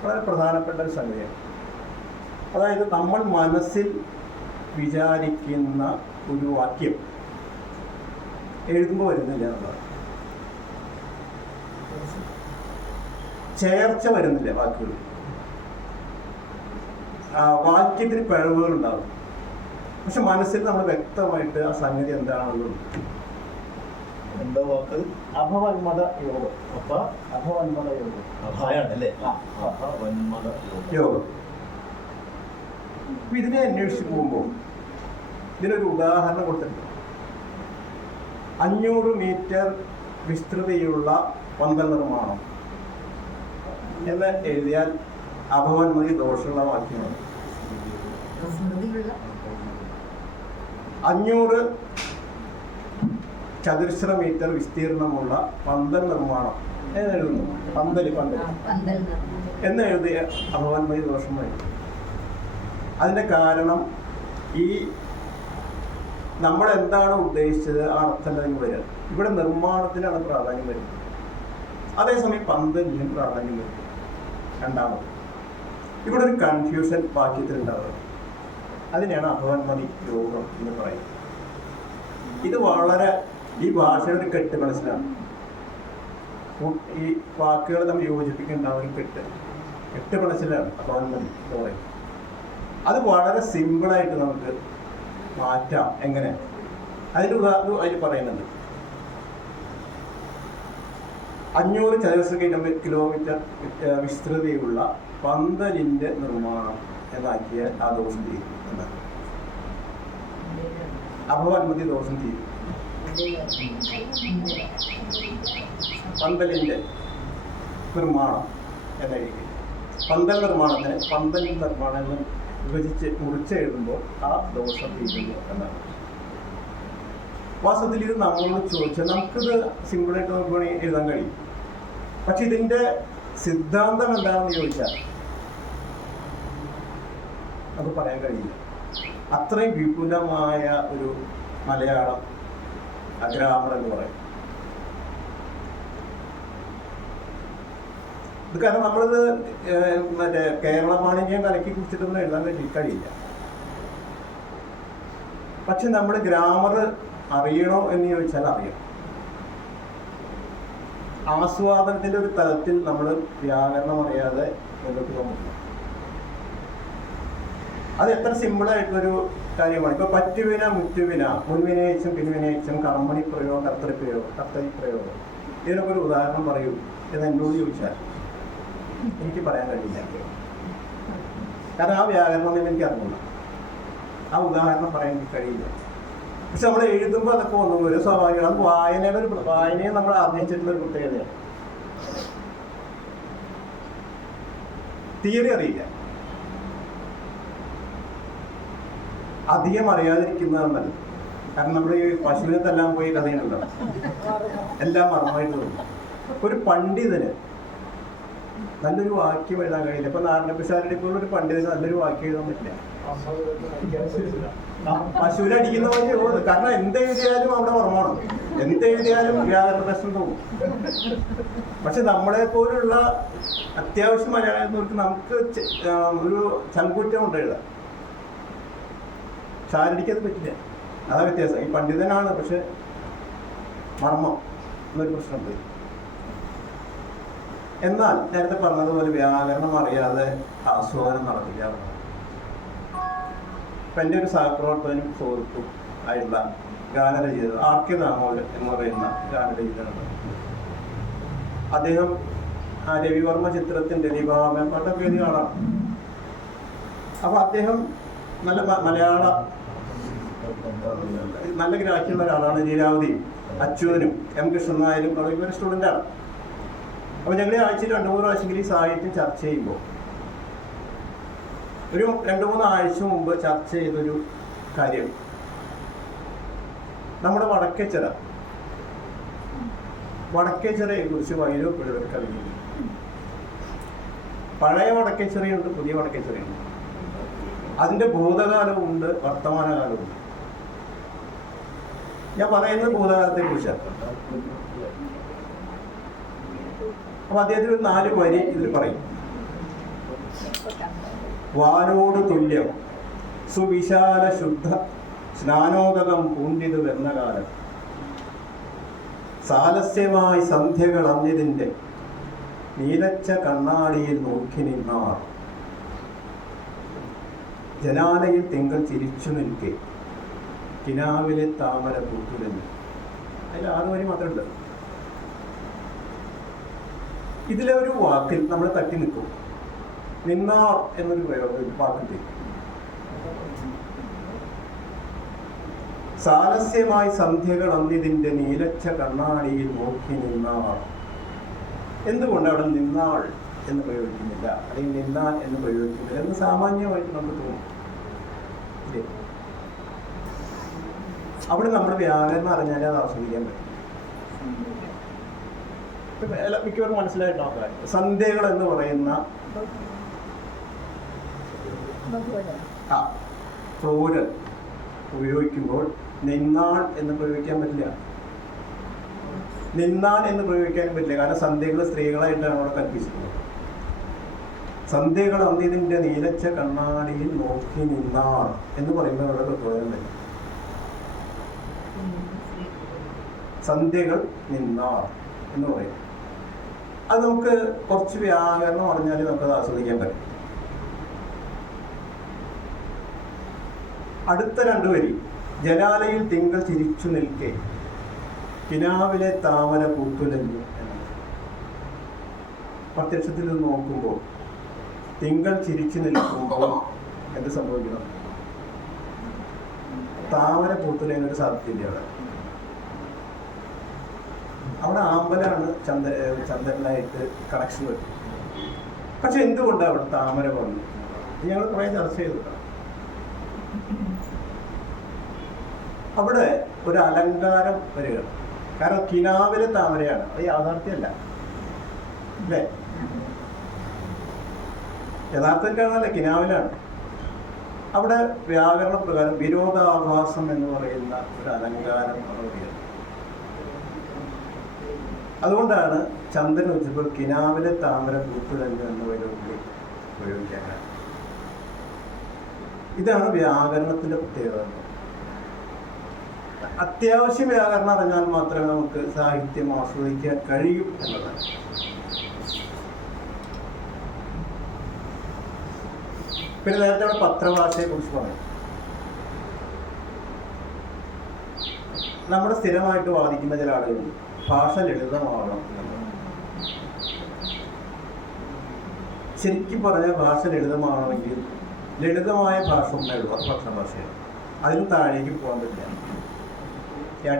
വളരെ പ്രധാനപ്പെട്ട ഒരു സംഗതിയാണ്. അതായത് നമ്മൾ മനസ്സിൽ വിചാരിക്കുന്ന ഒരു വാക്യം എഴുതുമ്പോൾ വരുന്നില്ല എന്നുള്ളതാണ്. ചേർച്ച വരുന്നില്ല വാക്കുകൾ. വാക്യത്തിന് പിഴവുകൾ ഉണ്ടാവും. പക്ഷെ മനസ്സിൽ നമ്മൾ വ്യക്തമായിട്ട് ആ സംഗതി എന്താണെന്നുള്ളത് എന്താ വാക്ക്? അഭവന്മത യോഗം. അഭവന്മത യോഗം അഭയാണല്ലേ? യോഗം. ഇതിനെ അന്വേഷിച്ച് പോകുമ്പോൾ ഇതിനൊരു ഉദാഹരണം കൊടുത്തിട്ടുണ്ട്. 500 മീറ്റർ വിസ്തൃതിയുള്ള പന്തൽ നിർമ്മാണം എന്ന് എഴുതിയാൽ അഭവന്മതി ദോഷമുള്ള വാക്യമാണ്. 500 ചതുരശ്ര മീറ്റർ വിസ്തീർണമുള്ള പന്തൽ നിർമ്മാണം എന്നെഴുതുന്നു. പന്തൽ എന്ന് എഴുതിയ അഭവന്മതി ദോഷമായി. അതിൻ്റെ കാരണം ഈ നമ്മൾ എന്താണ് ഉദ്ദേശിച്ചത് ആ അർത്ഥം വരിക. ഇവിടെ നിർമ്മാണത്തിനാണ് പ്രാധാന്യം വരുന്നത്, അതേസമയം പന്തലിനും പ്രാധാന്യം വരും. രണ്ടാമത് ഇവിടെ ഒരു കൺഫ്യൂഷൻ വാക്യത്തിലുണ്ടാവുക. അതിനെയാണ് അഭവന്മതി യോഗം എന്ന് പറയുന്നത്. ഇത് വളരെ ഈ ഭാഷയുടെ ഒരു കെട്ട് മനസ്സിലാണ്. ഈ വാക്കുകൾ നമ്മൾ യോജിപ്പിക്കേണ്ട ഒരു കെട്ട് മനസ്സിലാണ് അഭവന്മതി എന്ന് പറയുന്നത്. അത് വളരെ സിമ്പിളായിട്ട് നമുക്ക് മാറ്റാം. എങ്ങനെ? അതിൻ്റെ ഉദാഹരണം അതിൽ പറയുന്നുണ്ട്. 500 ചതുരശ്ര കിലോമീറ്റർ വിസ്തൃതിയുള്ള പന്തലിൻ്റെ നിർമ്മാണം എന്നാക്കിയാൽ ആ ദോഷം തീരും എന്നാണ്. അഭവന്മതി ദോഷം തീരും. പന്തലിൻ്റെ നിർമ്മാണം എന്നായിരിക്കും. പന്തൽ നിർമ്മാണം എന്ന് മുറിച്ച് എഴുതുമ്പോൾ ആ ദോഷം തീരുന്നു എന്നാണ്. വാസ്തവത്തിൽ ഇത് നമ്മളോട് ചോദിച്ചാൽ നമുക്കിത് സിമ്പിളായിട്ട് നോക്കുകയാണെങ്കിൽ എഴുതാൻ കഴിയും. പക്ഷെ ഇതിൻ്റെ സിദ്ധാന്തം എന്താണെന്ന് ചോദിച്ചാൽ അത് പറയാൻ കഴിയില്ല. അത്രയും വിപുലമായ ഒരു മലയാളം ഗ്രാമർ എന്ന് പറയും. ഇത് കാരണം നമ്മളിത് മറ്റേ കേരള വാണിജ്യം കലക്കി കുറിച്ചിട്ടൊന്നും എഴുതാൻ കഴിയില്ല. പക്ഷെ നമ്മൾ ഗ്രാമർ അറിയണോ എന്ന് ചോദിച്ചാൽ അറിയാം. ആസ്വാദനത്തിന്റെ ഒരു തലത്തിൽ നമ്മൾ വ്യാകരണം അറിയാതെ മുന്നോട്ട് പോകാൻ പറ്റില്ല. അത് എത്ര സിമ്പിളായിട്ടൊരു കാര്യമാണ്. ഇപ്പൊ പറ്റുവിന, മുറ്റുവിന, മുൻവിനയിച്ചും പിൻവിനയിച്ചും, കർമ്മണി പ്രയോഗം, കർത്തരി പ്രയോഗം, ഇതിനൊക്കെ ഒരു ഉദാഹരണം പറയൂ എന്ന് എന്നോട് ചോദിച്ചാൽ എനിക്ക് പറയാൻ കഴിയില്ല. കാരണം ആ വ്യാകരണം എനിക്ക് അറിഞ്ഞില്ല, ആ ഉദാഹരണം പറയാൻ എനിക്ക് കഴിയില്ല. പക്ഷെ നമ്മൾ എഴുതുമ്പോൾ അതൊക്കെ ഒന്നും ഒരു സ്വാഭാവികമാണ്. അത് വായനയെ നമ്മൾ ആർജിച്ചിട്ടുള്ള ഒരു പ്രത്യേകതയാണ്. തിയറി അറിയില്ല. അധികം അറിയാതിരിക്കുന്നതാണ് നല്ലത്. കാരണം നമ്മൾ ഈ പശുവിനത്തെല്ലാം പോയി കഥയുണ്ടല്ലോ, എല്ലാം മറന്നായിട്ട് തോന്നും. ഒരു പണ്ഡിതന് നല്ലൊരു വാക്യം എഴുതാൻ കഴിയില്ല. ഇപ്പൊ നാരായണപിഷാരുടെ ഇപ്പോൾ ഒരു പണ്ഡിതന് നല്ലൊരു വാക്യം എഴുതാൻ പറ്റില്ല. പശുവിനെ അടിക്കുന്ന പോലെ പോകുന്നത്. കാരണം എന്തെഴുതിയാലും അവിടെ ഓർമ്മണം, എന്തെഴുതിയാലും വ്യാകരണ പ്രശ്നം തോന്നും. പക്ഷെ നമ്മളെ പോലുള്ള അത്യാവശ്യം മലയാളത്തിനവർക്ക് നമുക്ക് ഒരു ചങ്കൂറ്റം കൊണ്ട് എഴുതാം. ശാരീരിക്കത് പറ്റില്ല. അതാ വ്യത്യാസം. ഈ പണ്ഡിതനാണ്, പക്ഷെ മർമ്മം എന്നൊരു പ്രശ്നമുണ്ട്. എന്നാൽ നേരത്തെ പറഞ്ഞതുപോലെ വ്യാകരണം അറിയാതെ ആസ്വാദനം നടത്തില്ല. ഇപ്പം എൻ്റെ ഒരു സഹപ്രവർത്തകനും സുഹൃത്തും ആയിട്ടുള്ള ഗാനരചയിത ആർ.കെ. ദാമോദരൻ എന്ന് പറയുന്ന ഗാനരചയിതാണ്. അദ്ദേഹം രവിവർമ്മ ചിത്രത്തിൻ്റെ ദീപാവട്ടൊക്കെ എഴുതിയ ആളാണ്. അപ്പോൾ അദ്ദേഹം നല്ല മലയാള നല്ല ഗ്രാഹ്യമുള്ള ഒരാളാണ്. ലീലാവതിയും അച്യുതനും എം കൃഷ്ണൻ നായരും ഇവരുടെ സ്റ്റുഡൻ്റാണ്. അപ്പോൾ ഞങ്ങൾ ആഴ്ചയിൽ 2-3 പ്രാവശ്യമെങ്കിലും ഈ സാഹിത്യം ചർച്ച ചെയ്യുമ്പോൾ ഒരു 2-3 ആഴ്ച മുമ്പ് ചർച്ച ചെയ്തൊരു കാര്യം, നമ്മുടെ വടക്കേച്ചിറയെ കുറിച്ച് വൈലോപ്പിള്ളവർ കവിഞ്ഞു. പഴയ വടക്കേച്ചിറയുണ്ട്, പുതിയ വടക്കേച്ചിറയുണ്ട്. അതിൻ്റെ ഭൂതകാലവുമുണ്ട്, വർത്തമാനകാലവുമുണ്ട്. ഞാൻ പറയുന്നത് ഭൂതകാലത്തെ കുറിച്ചാണ്. അപ്പൊ അദ്ദേഹത്തിന് 4 വരി ഇതിൽ പറയും. വാനോട് തുല്യം സുവിശാല ശുദ്ധ സ്നാനോദകം പൂണ്ടിത് വരുന്ന കാലം, സാലസ്യമായി സന്ധ്യകൾ അന്നിതിൻ്റെ നീലച്ച കണ്ണാടിയിൽ നോക്കി നിന്നാർ. ജനാലയിൽ തിങ്കൾ ചിരിച്ചു നിൽക്കെ കിനാവിലെ താമര പൂത്തുലഞ്ഞു. അതിൽ 6 വരി മാത്രമുണ്ട്. ഇതിലെ ഒരു വാക്കിൽ നമ്മൾ തട്ടി നിൽക്കും. നിന്നാർ എന്നൊരു വാക്കുണ്ട്. സാലസ്യമായി സന്ധ്യകൾ അന്നിതിൻ്റെ നീലച്ച കണ്ണാടിയിൽ നോക്കി നിന്നാർ. എന്തുകൊണ്ട് അവിടെ നിന്നാൾ എന്ന് പ്രയോഗിക്കുന്നില്ല, അല്ലെങ്കിൽ നിന്നാൻ എന്ന് പ്രയോഗിക്കുന്നില്ല എന്ന് സാമാന്യമായിട്ട് നമുക്ക് തോന്നും. അവിടെ നമ്മൾ വ്യാകരണം അറിഞ്ഞാലേ അത് ആസ്വദിക്കാൻ പറ്റും. മിക്കവരും മനസ്സിലായിട്ട് നോക്കാം. സന്ധ്യകൾ എന്ന് പറയുന്ന പ്ലൂരൽ ഉപയോഗിക്കുമ്പോൾ നിന്നാൾ എന്ന് പ്രയോഗിക്കാൻ പറ്റില്ല. നിന്നാൻ എന്ന് പ്രയോഗിക്കാൻ പറ്റില്ല. കാരണം സന്ധ്യകൾ സ്ത്രീകളായിട്ടാണ് അവിടെ കൽപ്പിച്ചിട്ടുള്ളത്. സന്ധ്യകൾ അന്നിതിൻ്റെ നീലച്ച കണ്ണാടിയിൽ നോക്കി നിന്നാൾ എന്ന് പറയുമ്പോൾ അവിടെ പ്രത്യേകം പറ്റും. സന്ധ്യകൾ നിന്നാൾ എന്ന് പറയും. അത് നമുക്ക് കുറച്ച് വ്യാകരണം അറിഞ്ഞാൽ നമുക്കത് ആസ്വദിക്കാൻ പറ്റും. അടുത്ത 2 വരി, ജനാലയിൽ തിങ്കൾ ചിരിച്ചു നിൽക്കെ കിനാവിലെ താമര പൂത്തുലഞ്ഞു എന്നാണ്. പ്രത്യക്ഷത്തിൽ നിന്ന് നോക്കുമ്പോൾ തിങ്കൾ ചിരിച്ചു നിൽക്കുമ്പോൾ എന്ത് സംഭവിക്കണം? താമര പൂത്തുലഞ്ഞൊരു സാധ്യതയില്ല. അവിടെ ആമ്പലാണ് ചന്ദ്രനായിട്ട് കണക്ഷൻ വരും. പക്ഷെ എന്തുകൊണ്ടാണ് അവിടെ താമര വന്നു? ഞങ്ങൾ കുറെ ചർച്ച ചെയ്തിട്ടാണ്. അവിടെ ഒരു അലങ്കാരം വരികയാണ്. കാരണം കിനാവിലെ താമരയാണ്, അത് യാഥാർത്ഥ്യമല്ല അല്ലേ? യഥാർത്ഥത്തിലാണല്ലേ, കിനാവിലാണ്. അവിടെ വ്യാകരണ പ്രകാരം വിരോധാഭാസം എന്ന് പറയുന്ന ഒരു അലങ്കാരം വരികയാണ്. അതുകൊണ്ടാണ് ചന്ദ്രൻ വെച്ചപ്പോൾ കിനാവിലെ താമര പൂത്തുലഞ്ഞു എന്ന് ഉപയോഗിക്കാൻ. ഇതാണ് വ്യാകരണത്തിന്റെ പ്രത്യേകത. അത്യാവശ്യം വ്യാകരണം അറിഞ്ഞാൽ മാത്രമേ നമുക്ക് സാഹിത്യം ആസ്വദിക്കാൻ കഴിയും എന്നതാണ്. പിന്നെ നേരത്തെ അവിടെ പത്രഭാഷയെ കുറിച്ച് പറഞ്ഞു. നമ്മുടെ സ്ഥിരമായിട്ട് വാദിക്കുന്ന ചില ആളുകളുണ്ട്, ഭാഷ ലളിതമാകണം. ശരിക്കും പറഞ്ഞാൽ ഭാഷ ലളിതമാകണമെങ്കിൽ ലളിതമായ ഭാഷ ഒന്നേ ഉള്ളൂ, അത് പത്രഭാഷയാണ്. അതിന് താഴേക്ക് പോകാൻ പറ്റില്ല.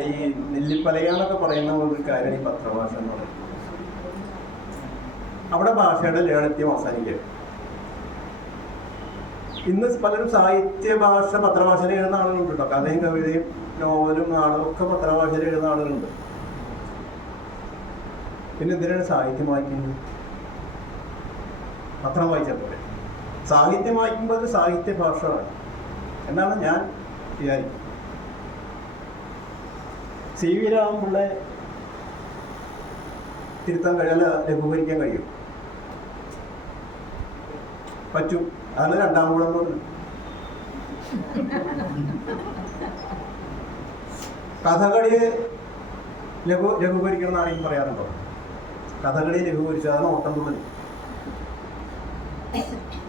ഈ നെല്ലിപ്പലയാന്നൊക്കെ പറയുന്ന ഒരു കാര്യം ഈ പത്രഭാഷ എന്ന് പറയുന്നത്. അവിടെ ഭാഷയുടെ ലാളിത്യം അവസാനിക്കുക. ഇന്ന് പലരും സാഹിത്യ ഭാഷ പത്രഭാഷയിൽ എഴുതുന്ന ആളുകളുണ്ട് കേട്ടോ. കഥയും കവിതയും നോവലും നാടകവും ഒക്കെ പത്രഭാഷയിൽ എഴുതുന്ന ആളുകളുണ്ട്. പിന്നെ എന്തിനാണ് സാഹിത്യം വായിക്കുന്നത്? പത്രം വായിച്ചാൽ പോലെ. സാഹിത്യം വായിക്കുമ്പോൾ അത് സാഹിത്യ ഭാഷയാണ് എന്നാണ് ഞാൻ വിചാരിക്കുന്നത്. സി വി രാമൻപിള്ളയെ തിരുത്താൻ കഴിയാൻ, ലഘൂകരിക്കാൻ കഴിയും, പറ്റും. അതാണ് 2ാം കൂടം എന്ന് പറഞ്ഞു. കഥകളിയെ ലഘൂകരിക്കണം എന്ന് ആരെങ്കിലും പറയാറുണ്ടോ? കഥകളി ലഘൂകരിച്ചു, അതാണ് ഓട്ടംതുള്ളൽ.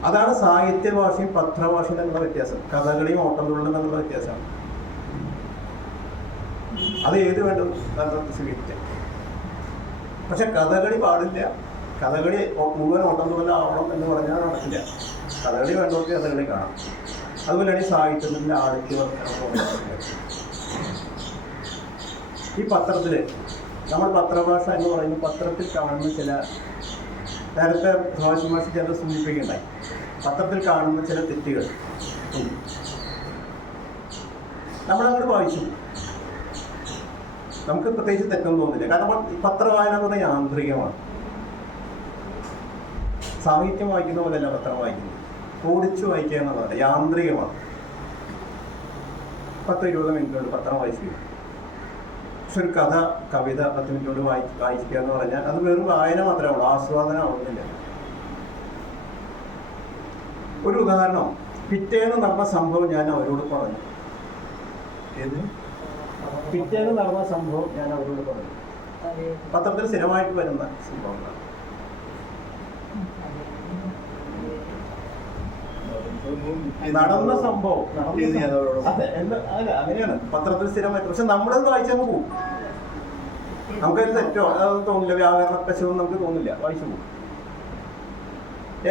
അതാണ് സാഹിത്യ ഭാഷയും പത്രഭാഷയും തമ്മിലുള്ള വ്യത്യാസം. കഥകളിയും ഓട്ടംതുള്ളലും തമ്മിലുള്ള വ്യത്യാസമാണ്. അത് ഏത് വേണ്ടും സ്വീകരിക്കാം. പക്ഷെ കഥകളി പാടില്ല. കഥകളി മുഴുവൻ ഓട്ടംതുള്ളലാവണം എന്ന് പറഞ്ഞാൽ നടക്കില്ല. കഥകളി വേണ്ടവർക്ക് കഥകളി കാണാം. അതുപോലെയാണ് ഈ സാഹിത്യത്തിൻ്റെ ആദിത്യവർത്തനം. ഈ പത്രത്തിൽ നമ്മൾ പത്രഭാഷ എന്ന് പറയുമ്പോൾ പത്രത്തിൽ കാണുന്ന ചില, നേരത്തെ ഭാഷ ചില സൂചിപ്പിക്കുകയുണ്ടായി, പത്രത്തിൽ കാണുന്ന ചില തെറ്റുകൾ നമ്മളങ്ങോട്ട് വായിച്ചു. നമുക്ക് പ്രത്യേകിച്ച് തെറ്റൊന്നും തോന്നില്ല. കാരണം പത്രവായന എന്ന് പറഞ്ഞാൽ യാന്ത്രികമാണ്. സാഹിത്യം വായിക്കുന്ന പോലെയല്ല പത്രം വായിക്കുന്നത്. ഓടിച്ചു വായിക്കുക എന്നുള്ളതല്ല, യാന്ത്രികമാണ്. 10-20 മിനിറ്റ് കൊണ്ട് പത്രം വായിച്ചു. പക്ഷെ ഒരു കഥ, കവിത 10 മിനിറ്റ് കൊണ്ട് വായിക്കുക എന്ന് പറഞ്ഞാൽ അത് വെറും വായന മാത്രമേ ഉള്ളൂ, ആസ്വാദനം ആവുന്നില്ല. ഒരു ഉദാഹരണം, പിറ്റേന്ന് നടന്ന സംഭവം ഞാൻ അവരോട് പറഞ്ഞു. പിറ്റേന്ന് നടന്ന സംഭവം ഞാൻ അവരോട് പറഞ്ഞു. പത്രത്തിൽ സ്ഥിരമായിട്ട് വരുന്ന സംഭവങ്ങളാണ്. നടന്ന സംഭവം അതെ അല്ല അങ്ങനെയാണ് പത്രത്തിൽ സ്ഥിരമായിട്ട്. പക്ഷെ നമ്മളത് വായിച്ചങ്ങ് പോകും. നമുക്കത് തെറ്റോ അതൊന്നും തോന്നില്ല, വ്യാകരണ പശവും നമുക്ക് തോന്നില്ല, വായിച്ചു പോകും.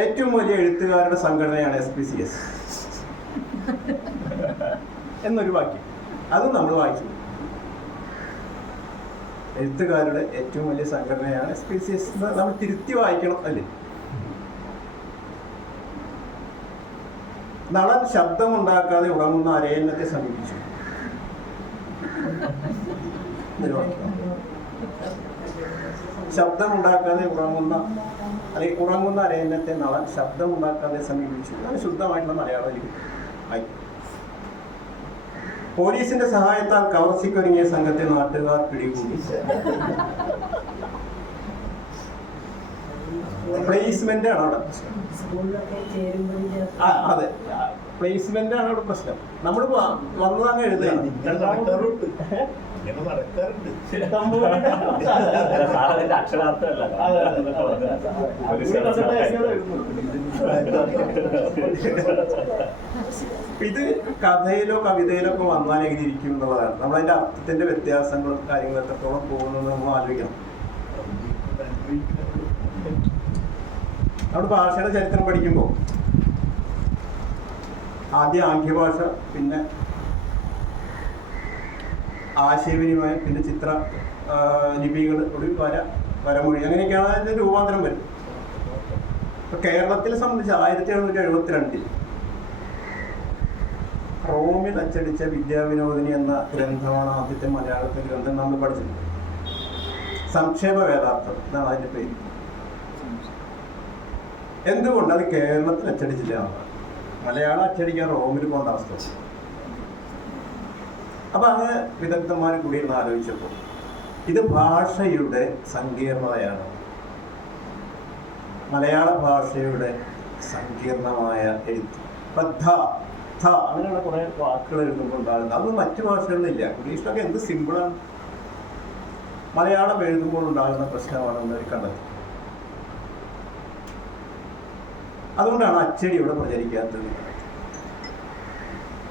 ഏറ്റവും വലിയ എഴുത്തുകാരുടെ സംഘടനയാണ് SPCS എന്നൊരു വാക്യം, അതും നമ്മൾ വായിച്ചു പോകും. എഴുത്തുകാരുടെ ഏറ്റവും വലിയ സംഘടനയാണ് SPCS. നമ്മൾ തിരുത്തി വായിക്കണം അല്ലേ? നളൻ ശബ്ദമുണ്ടാക്കാതെ ഉറങ്ങുന്ന അരയന്നത്തെ സമീപിച്ചു. ശബ്ദമുണ്ടാക്കാതെ ഉറങ്ങുന്ന അരയന്നത്തെ നളൻ ശബ്ദമുണ്ടാക്കാതെ സമീപിച്ചു. അത് ശുദ്ധമായിട്ടുള്ള മലയാളം ആയി. പോലീസിന്റെ സഹായത്താൽ കവർച്ചയ്ക്കൊരുങ്ങിയ സംഘത്തെ നാട്ടുകാർ പിടികൂടി. പ്ലേസ്മെന്റ് ആണ് അവിടെ പ്രശ്നം. അതെ, പ്ലേസ്മെന്റ് ആണ് അവിടെ പ്രശ്നം. നമ്മൾ വന്നതങ്ങ് എഴുതുകയാണ്. ഇത് കഥയിലോ കവിതയിലോ ഒക്കെ വന്നാൽ എങ്ങനെ ഇരിക്കും എന്നുള്ളതാണ്. നമ്മളതിന്റെ അർത്ഥത്തിന്റെ വ്യത്യാസങ്ങളും കാര്യങ്ങളും എത്രത്തോളം പോകുന്നത് നമ്മൾ ആലോചിക്കണം. നമ്മൾ ഭാഷയുടെ ചരിത്രം പഠിക്കുമ്പോൾ ആദ്യം ആംഗ്യഭാഷ, പിന്നെ ആശയവിനിമയം, പിന്നെ ചിത്ര ലിപികൾ, ഒരു വരമൊഴി, അങ്ങനെയൊക്കെയാണ് അതിൻ്റെ രൂപാന്തരം വരും. ഇപ്പൊ കേരളത്തിലെ സംബന്ധിച്ച് 1772 റോമിൽ അച്ചടിച്ച വിദ്യാവിനോദിനി എന്ന ഗ്രന്ഥമാണ് ആദ്യത്തെ മലയാളത്തിലെ ഗ്രന്ഥം. നമ്മൾ പഠിച്ചിട്ടുണ്ട്. സംക്ഷേപ വേദാർത്ഥം എന്നാണ് അതിന്റെ പേര്. എന്തുകൊണ്ട് അത് കേരളത്തിൽ അച്ചടിച്ചില്ല? മലയാളം അച്ചടിക്കാൻ റോമിൽ പോകേണ്ട അവസ്ഥ. അപ്പൊ അങ്ങനെ വിദഗ്ധന്മാർ കൂടി ഇരുന്ന് ആലോചിച്ചപ്പോൾ ഇത് ഭാഷയുടെ സങ്കീർണതയാണ്. മലയാള ഭാഷയുടെ സങ്കീർണമായ എഴുത്ത്. അങ്ങനെയുള്ള കുറെ വാക്കുകൾ എഴുതുമ്പോൾ ഉണ്ടാകുന്നത് അതൊന്നും മറ്റു ഭാഷകളിലില്ല. ഇംഗ്ലീഷിലൊക്കെ എന്ത് സിമ്പിളാണ്. മലയാളം എഴുതുമ്പോൾ ഉണ്ടാകുന്ന പ്രശ്നമാണെന്ന് അവർ കണ്ടെത്തി. അതുകൊണ്ടാണ് അച്ചടി ഇവിടെ പ്രചരിക്കാത്തത്.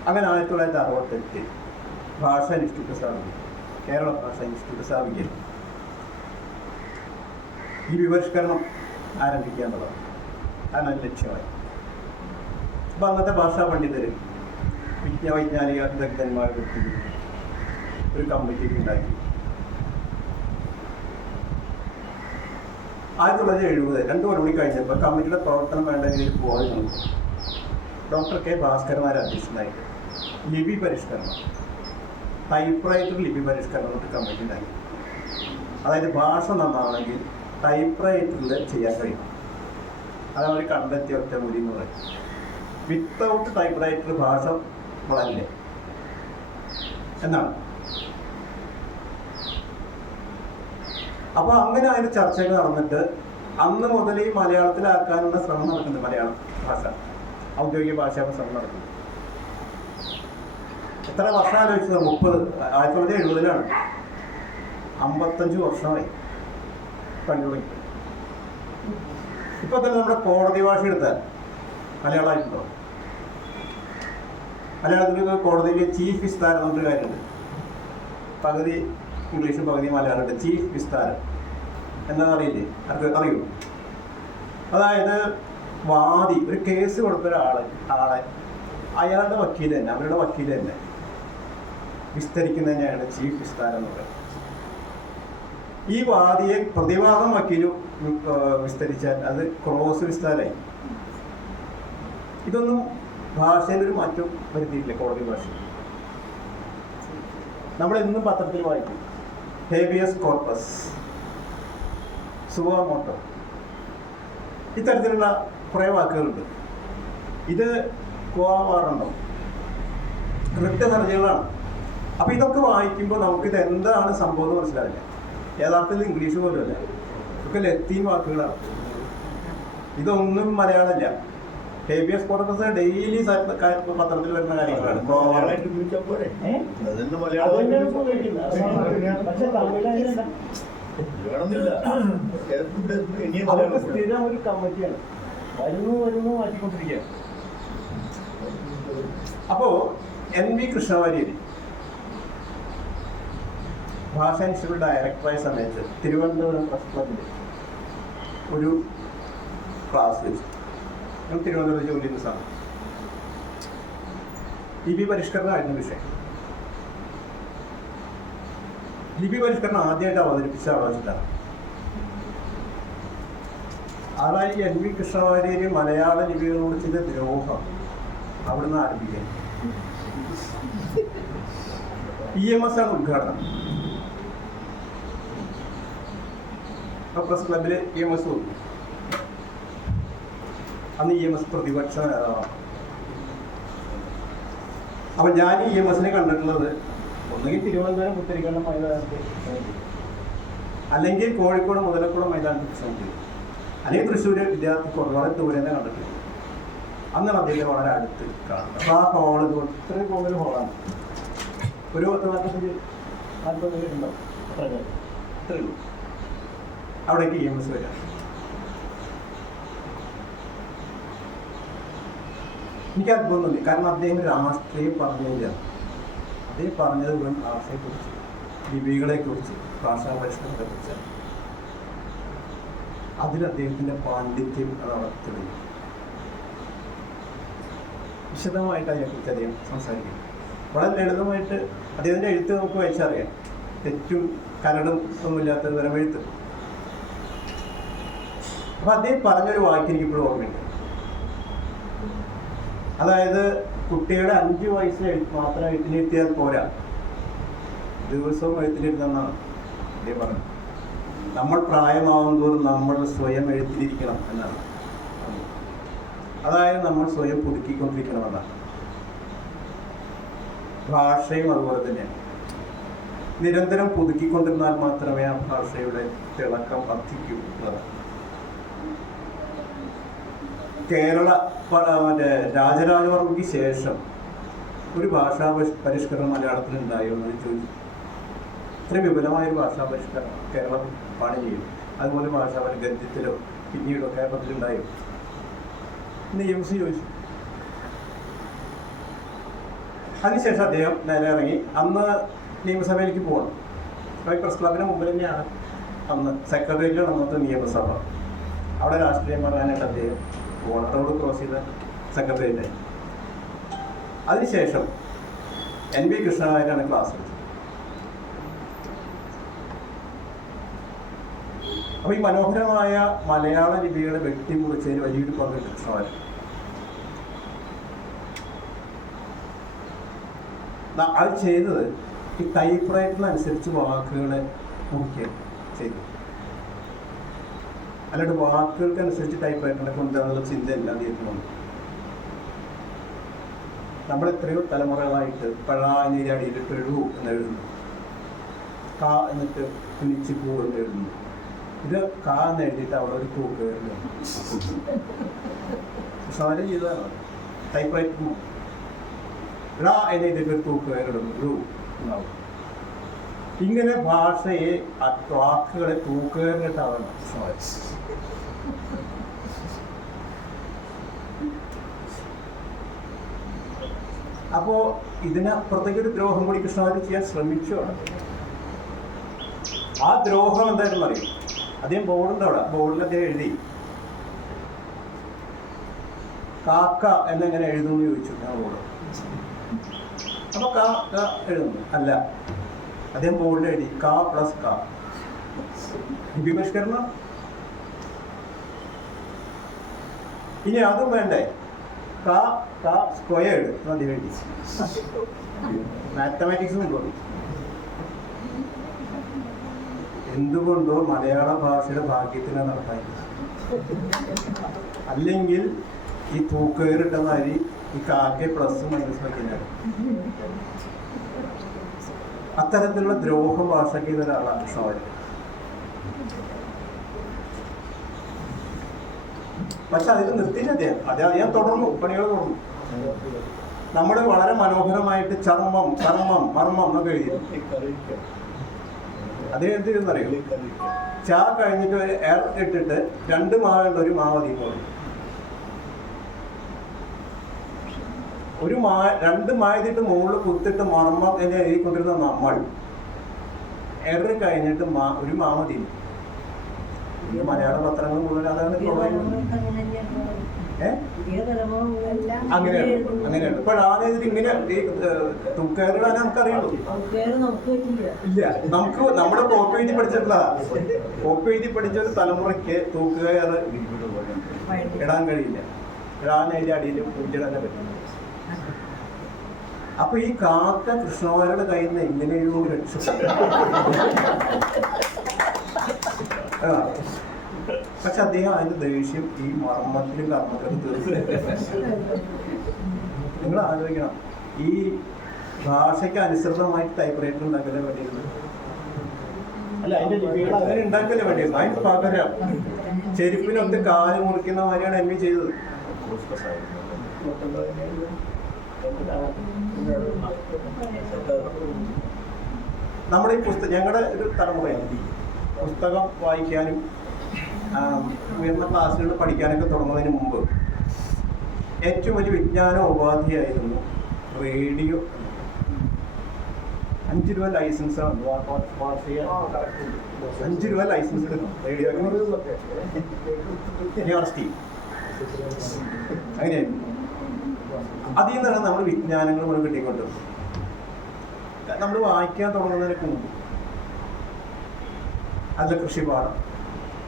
അങ്ങനെ 1968 ഭാഷാ ഇൻസ്റ്റിറ്റ്യൂട്ട് സ്ഥാപിക്കും. കേരള ഭാഷാ ഇൻസ്റ്റിറ്റ്യൂട്ട് സ്ഥാപിക്കും. ഈ വിപരിഷ്കരണം ആരംഭിക്കുക എന്നുള്ളതാണ്. അതിനൊരു ലക്ഷ്യമായി. അപ്പൊ അന്നത്തെ ഭാഷാ പണ്ഡിതര്, വൈജ്ഞാനിക വിദഗ്ധന്മാർ ഒരു കമ്മിറ്റി ഉണ്ടാക്കി. 1970 2 മണി കഴിഞ്ഞപ്പോൾ കമ്മിറ്റിയുടെ പ്രവർത്തനം വേണ്ട രീതിയിൽ പോകാൻ ഡോക്ടർ കെ ഭാസ്കരൻ നായർ അധ്യക്ഷനായിട്ട് ലിപി പരിഷ്കരണം, ടൈപ്പ്റൈറ്റർ ലിപി പരിഷ്കരണം എന്നൊരു കമ്മിറ്റി ഉണ്ടാക്കി. അതായത് ഭാഷ നന്നാണെങ്കിൽ ടൈപ്പ്റൈറ്ററിൽ ചെയ്യാൻ കഴിയും. അതാണ് അവർ കണ്ടെത്തിയ ഒറ്റ മൂലി എന്ന് പറയും. വിത്തൗട്ട് ടൈപ്പ്റൈറ്റർ ഭാഷ വളരില്ല എന്നാണ്. അപ്പൊ അങ്ങനെ അതിന്റെ ചർച്ചകൾ നടന്നിട്ട് അന്ന് മുതൽ ഈ മലയാളത്തിലാക്കാനുള്ള ശ്രമം നടക്കുന്നുണ്ട്. മലയാളം ഭാഷ ഔദ്യോഗിക ഭാഷയുടെ ശ്രമം നടക്കുന്നു. എത്ര വർഷം ആലോചിച്ചത്? 1970 55 വർഷമായി പണി തുടങ്ങി. ഇപ്പൊ തന്നെ നമ്മുടെ കോടതി ഭാഷ എടുത്താൽ മലയാളമായിട്ടുണ്ടോ? മലയാളത്തിൽ കോടതിയിൽ ചീഫ് വിസ്താരം എന്നൊരു കാര്യമുണ്ട്. പകുതി ഇംഗ്ലീഷും പകുതി മലയാളമുണ്ട്. ചീഫ് വിസ്താരം എന്താണെന്നറിയില്ലേ? ആർക്ക് അറിയൂ? അതായത് വാദി ഒരു കേസ് കൊടുത്ത ആളെ അയാളുടെ വക്കീൽ തന്നെ, അവരുടെ വക്കീൽ തന്നെ വിസ്തരിക്കുന്നതിനെയാണ് ചീഫ് വിസ്താരം എന്ന് പറയുന്നത്. ഈ വാദിയെ പ്രതിവാദം വക്കീലും വിസ്തരിച്ചാൽ അത് ക്രോസ് വിസ്താരമായി. ഇതൊന്നും ഭാഷയിലൊരു മാറ്റം വരുത്തിയിട്ടില്ല കോടതി ഭാഷ. നമ്മളെന്നും പത്രത്തിൽ വായിക്കും ഹേബിയസ് കോർപ്പസ്, സുവോ മോട്ടോ, ഇത്തരത്തിലുള്ള കുറേ വാക്കുകളുണ്ട്. ഇത് പോവാറുണ്ടോ? കൃത്യ ഹർജികളാണ്. അപ്പൊ ഇതൊക്കെ വായിക്കുമ്പോൾ നമുക്കിത് എന്താണ് സംഭവം എന്ന് മനസ്സിലാവില്ല. യഥാർത്ഥത്തിൽ ഇംഗ്ലീഷ് പോലും അല്ല, ഇതൊക്കെ ലത്തീൻ വാക്കുകളാണ്. ഇതൊന്നും മലയാളമില്ല. ഹേബിയസ് കോർപ്പസ് ഡെയിലി പത്രത്തിൽ വരുന്ന കാര്യങ്ങളാണ്. സ്ഥിരം ഒരു കമ്മിറ്റിയാണ്. വരുന്നു മാറ്റിക്കൊണ്ടിരിക്കുകയാണ്. അപ്പോൾ NV കൃഷ്ണവാര്യർ ഭാഷാ ഇൻസ്റ്റിറ്റ്യൂട്ട് ഡയറക്ടറായ സമയത്ത് തിരുവനന്തപുരം പ്രസ് ക്ലബിൽ ഒരു ക്ലാസ് വെച്ചു. ഞാൻ തിരുവനന്തപുരത്ത് ജോലി ചെയ്യുന്ന സമയം ലിപി പരിഷ്കരണമായിരുന്നു വിഷയം. ലിപി പരിഷ്കരണം ആദ്യമായിട്ട് അവതരിപ്പിച്ച ആലോചിച്ചിട്ടാണ് ആളായി NV കൃഷ്ണവാര്യർ മലയാള ലിപികളോട് ചെയ്ത ദ്രോഹം അവിടുന്ന് ആരംഭിക്കുക. EMS ആണ് ഉദ്ഘാടനം. പ്രസ് ക്ലബിൽ EMS വന്നു. അന്ന് EMS പ്രതിപക്ഷ നേതാവാണ്. അപ്പൊ ഞാൻ EMSനെ കണ്ടിട്ടുള്ളത് ഒന്നുകിൽ തിരുവനന്തപുരം പുത്തരിക്കണ്ടം മൈതാനത്ത്, അല്ലെങ്കിൽ കോഴിക്കോട് മുതലക്കുളം മൈതാനത്ത് ശ്രമിച്ചു, അല്ലെങ്കിൽ തൃശ്ശൂർ വിദ്യാർത്ഥി വളരെ ദൂരെ തന്നെ കണ്ടിട്ടുണ്ട്. അന്നാണ് അദ്ദേഹം വളരെ അടുത്ത് കാണുന്നത്. അപ്പോൾ ആ ഹോള് ഇത്രയും പോകുന്നൊരു ഹോളാണ്. ഒരു 40 ഉണ്ടാവും. അത്രേ ഉള്ളൂ. അവിടേക്ക് EMS വരാം. എനിക്ക് അത്ഭുതം തോന്നി. കാരണം അദ്ദേഹം രാഷ്ട്രീയം പറഞ്ഞില്ല. അദ്ദേഹം പറഞ്ഞത് മുഴുവൻ ഭാഷയെക്കുറിച്ച്, ലിപികളെക്കുറിച്ച്, ഭാഷാ പരിഷ്കരണത്തെക്കുറിച്ച്. അതിൽ അദ്ദേഹത്തിൻ്റെ പാണ്ഡിത്യം അതവിടെ തെളിയും. വിശദമായിട്ട് അതിനെക്കുറിച്ച് അദ്ദേഹം സംസാരിക്കും. വളരെ ലളിതമായിട്ട് അദ്ദേഹത്തിൻ്റെ എഴുത്ത് നമുക്ക് വായിച്ചറിയാം. തെറ്റും കരടും ഒന്നുമില്ലാത്ത തരം എഴുത്ത്. അപ്പം അദ്ദേഹം പറഞ്ഞൊരു വാക്ക് എനിക്കിപ്പോഴും ഓർമ്മയുണ്ട്. അതായത് കുട്ടിയുടെ 5 വയസ്സിൽ മാത്രം എഴുത്തിനിരുത്തിയാൽ പോരാ, ദിവസവും എഴുത്തിനിരുന്നെന്നാണ് അദ്ദേഹം പറഞ്ഞത്. നമ്മൾ പ്രായമാവുന്നതോറും നമ്മൾ സ്വയം എഴുത്തിലിരിക്കണം എന്നാണ്. അതായത് നമ്മൾ സ്വയം പുതുക്കിക്കൊണ്ടിരിക്കണമെന്നാണ്. ഭാഷയും അതുപോലെ തന്നെയാണ്. നിരന്തരം പുതുക്കിക്കൊണ്ടിരുന്നാൽ മാത്രമേ ആ ഭാഷയുടെ തിളക്കം വർദ്ധിക്കൂ എന്നതാണ്. കേരള രാജരാജവർമ്മയ്ക്ക് ശേഷം ഒരു ഭാഷാ പരിഷ്കരണം മലയാളത്തിൽ ഉണ്ടായോ എന്ന് ചോദിച്ചു. ഇത്രയും വിപുലമായൊരു ഭാഷാ പരിഷ്കരണം കേരളം പാടി ചെയ്യും. അതുപോലെ ഭാഷാ ഗദ്യത്തിലോ പിന്നീടോ കേരളത്തിലുണ്ടായോ എന്ന് EMS ചോദിച്ചു. അതിനുശേഷം അദ്ദേഹം നേരെ ഇറങ്ങി. അന്ന് നിയമസഭയിലേക്ക് പോകണം. അപ്പോൾ പ്രസ് ക്ലബിന് മുമ്പിൽ തന്നെയാണ് അന്ന് സെക്രട്ടേറിയറ്റിലാണ് അന്നത്തെ നിയമസഭ. അവിടെ രാഷ്ട്രീയം പറയാനായിട്ട് അദ്ദേഹം റോഡ് ക്രോസ് ചെയ്ത സെക്രട്ടേറിയറ്റായി. അതിനുശേഷം NV കൃഷ്ണവാര്യരാണ് ക്ലാസ് എടുത്തത്. അപ്പോൾ ഈ മനോഹരമായ മലയാള ലിപിയുടെ വെട്ടിമുറിച്ചതിന് വലിയൊരു പങ്കുണ്ട് കൃഷ്ണവാര്യർ. അത് ചെയ്തത് ഈ ടൈപ്പ് റൈറ്ററിനനുസരിച്ച് വാക്കുകളെ മുറിക്കുക ചെയ്തു. അല്ലാണ്ട് വാക്കുകൾക്കനുസരിച്ച് ടൈപ്പ് റൈറ്ററിനെ കൊണ്ടുവരാനുള്ള ചിന്തയല്ല അദ്ദേഹത്തിനുണ്ട്. നമ്മൾ എത്രയോ തലമുറകളായിട്ട് പഴാനീര് അടിയിലിട്ട് എഴുതു എന്ന് എഴുതുന്നു, കാ എന്നിട്ട് കുനിച്ച് പൂ എന്ന് എഴുതുന്നു. ഇത് കാ എന്ന് എഴുതിയിട്ട് അവിടെ ഒരു തൂക്ക് എഴുതുന്നു. സാരം ചെയ്തതാണ് ടൈപ്പ് റൈറ്റർ. ഴ എന്ന് എഴുതിയിട്ട് ഒരു തൂക്ക് എഴുതുന്നു, ഴു എന്നാവും. ഇങ്ങനെ ഭാഷയെ വാക്കുകളെ തൂക്കുകയായിട്ടാണ് അപ്പോ ഇതിനപ്പുറത്തേക്ക് ഒരു ദ്രോഹം കൂടി കൃഷ്ണവാര്യർ ചെയ്യാൻ ശ്രമിച്ചുമാണ്. ആ ദ്രോഹം എന്തായിരുന്നു അറിയും? അദ്ദേഹം ബോർഡുണ്ട്, അവിടെ ബോർഡിൽ അദ്ദേഹം എഴുതി കാക്ക എന്നെങ്ങനെ എഴുതുമെന്ന് ചോദിച്ചു. ഞാൻ ബോർഡ് അപ്പൊ കാക്ക എഴുതുന്നു അല്ല, അദ്ദേഹം ബോർഡിൽ എഴുതി കാ പ്ലസ് കാ. ലിപി പരിഷ്കരണം. ഇനി അതും വേണ്ടേ, കാ കാ സ്ക്വയർഡ് അദ്ദേഹം എഴുതി. മാത്തമാറ്റിക്സ് കൊണ്ടുവന്നു. എന്തുകൊണ്ടോ മലയാള ഭാഷയുടെ ഭാഗ്യത്തിന് നടത്താൻ. അല്ലെങ്കിൽ ഈ തൂക്കേറിട്ട മാതിരി ഈ കാക്കെ പ്ലസ് മൈനസ് വയ്ക്കുന്നത്. അത്തരത്തിലുള്ള ദ്രോഹ ഭാഷയ്ക്ക് ഇതൊരാളാണ് കൃഷ്ണവാര്യർ. പക്ഷെ അതിൽ നിർത്തിയില്ല അദ്ദേഹം. അദ്ദേഹം തുടർന്നു, പണികൾ തുടർന്നു. നമ്മൾ വളരെ മനോഹരമായിട്ട് ചർമ്മം കർമ്മം മർമ്മം എന്നൊക്കെ എഴുതി. അദ്ദേഹം എന്ത് ചെയ്യുന്നറിയോ? ചാ കഴിഞ്ഞിട്ട് ഒരു എർ ഇട്ടിട്ട് 2 മാവുണ്ട്, ഒരു മാവ് അധികം. രണ്ട് മായതിട്ട് മുകളിൽ കുത്തിട്ട് മർമ്മം എന്ന് എഴുതിക്കൊണ്ടിരുന്ന നമ്മൾ എറി കഴിഞ്ഞിട്ട് ഒരു മാമതി ഈ മലയാള പത്രങ്ങൾ മുഴുവൻ അതാണ് അങ്ങനെയാണ് ഇപ്പൊ ആദ്യം ഇങ്ങനെ തൂക്കേറിടാൻ നമുക്കറിയുള്ളൂ. ഇല്ല, നമുക്ക് നമ്മുടെ കോപ്പി എഴുതി പഠിച്ചിട്ടുള്ള കോപ്പി എഴുതി പഠിച്ച ഒരു തലമുറയ്ക്ക് തൂക്കുകയറ് ഇടാൻ കഴിയില്ല. ഇടാൻ അതിന്റെ അടിയിൽ പൂജയിടാൻ പറ്റും. അപ്പൊ ഈ കാക്ക കൃഷ്ണവാരുടെ കയ്യിൽ നിന്ന് എങ്ങനെയോ രക്ഷപ്പെട്ടു. പക്ഷെ അദ്ദേഹം അതിന്റെ ദേഷ്യം ഈ മർമ്മത്തിലും കർമ്മത്തിലും തീർച്ചയായിട്ടും നിങ്ങൾ ആലോചിക്കണം. ഈ ഭാഷയ്ക്ക് അനുസൃതമായിട്ട് ടൈപ്പ് റൈറ്റർ ഉണ്ടാക്കലേ വേണ്ടിയിരുന്നത്. അല്ല, അതിന്റെ ലിപികൾ അങ്ങനെ ഉണ്ടാക്കലേ വേണ്ടിയിരുന്നു. അതിന് പകരം ചെരുപ്പിനൊത്ത് കാല് മുറിക്കുന്ന മാതിരിയാണ് എം ചെയ്തത്. നമ്മുടെ ഈ പുസ്തകം ഞങ്ങളുടെ ഒരു തലമുറയാണ് പുസ്തകം വായിക്കാനും ഉയർന്ന ക്ലാസ്സുകൾ പഠിക്കാനൊക്കെ തുടങ്ങുന്നതിന് മുമ്പ് ഏറ്റവും വലിയ വിജ്ഞാന ഉപാധിയായിരുന്നു റേഡിയോ. 5 രൂപ ലൈസൻസാണ്. 5 രൂപ ലൈസൻസ് എടുക്കും റേഡിയോ. അങ്ങനെയായിരുന്നു. അതിൽ നിന്നാണ് നമ്മൾ വിജ്ഞാനങ്ങൾ നമ്മൾ കിട്ടിക്കൊണ്ടിരുന്നത്. നമ്മൾ വായിക്കാൻ തുടങ്ങുന്നതിന് മുമ്പ് അല്ല കൃഷിപാഠം,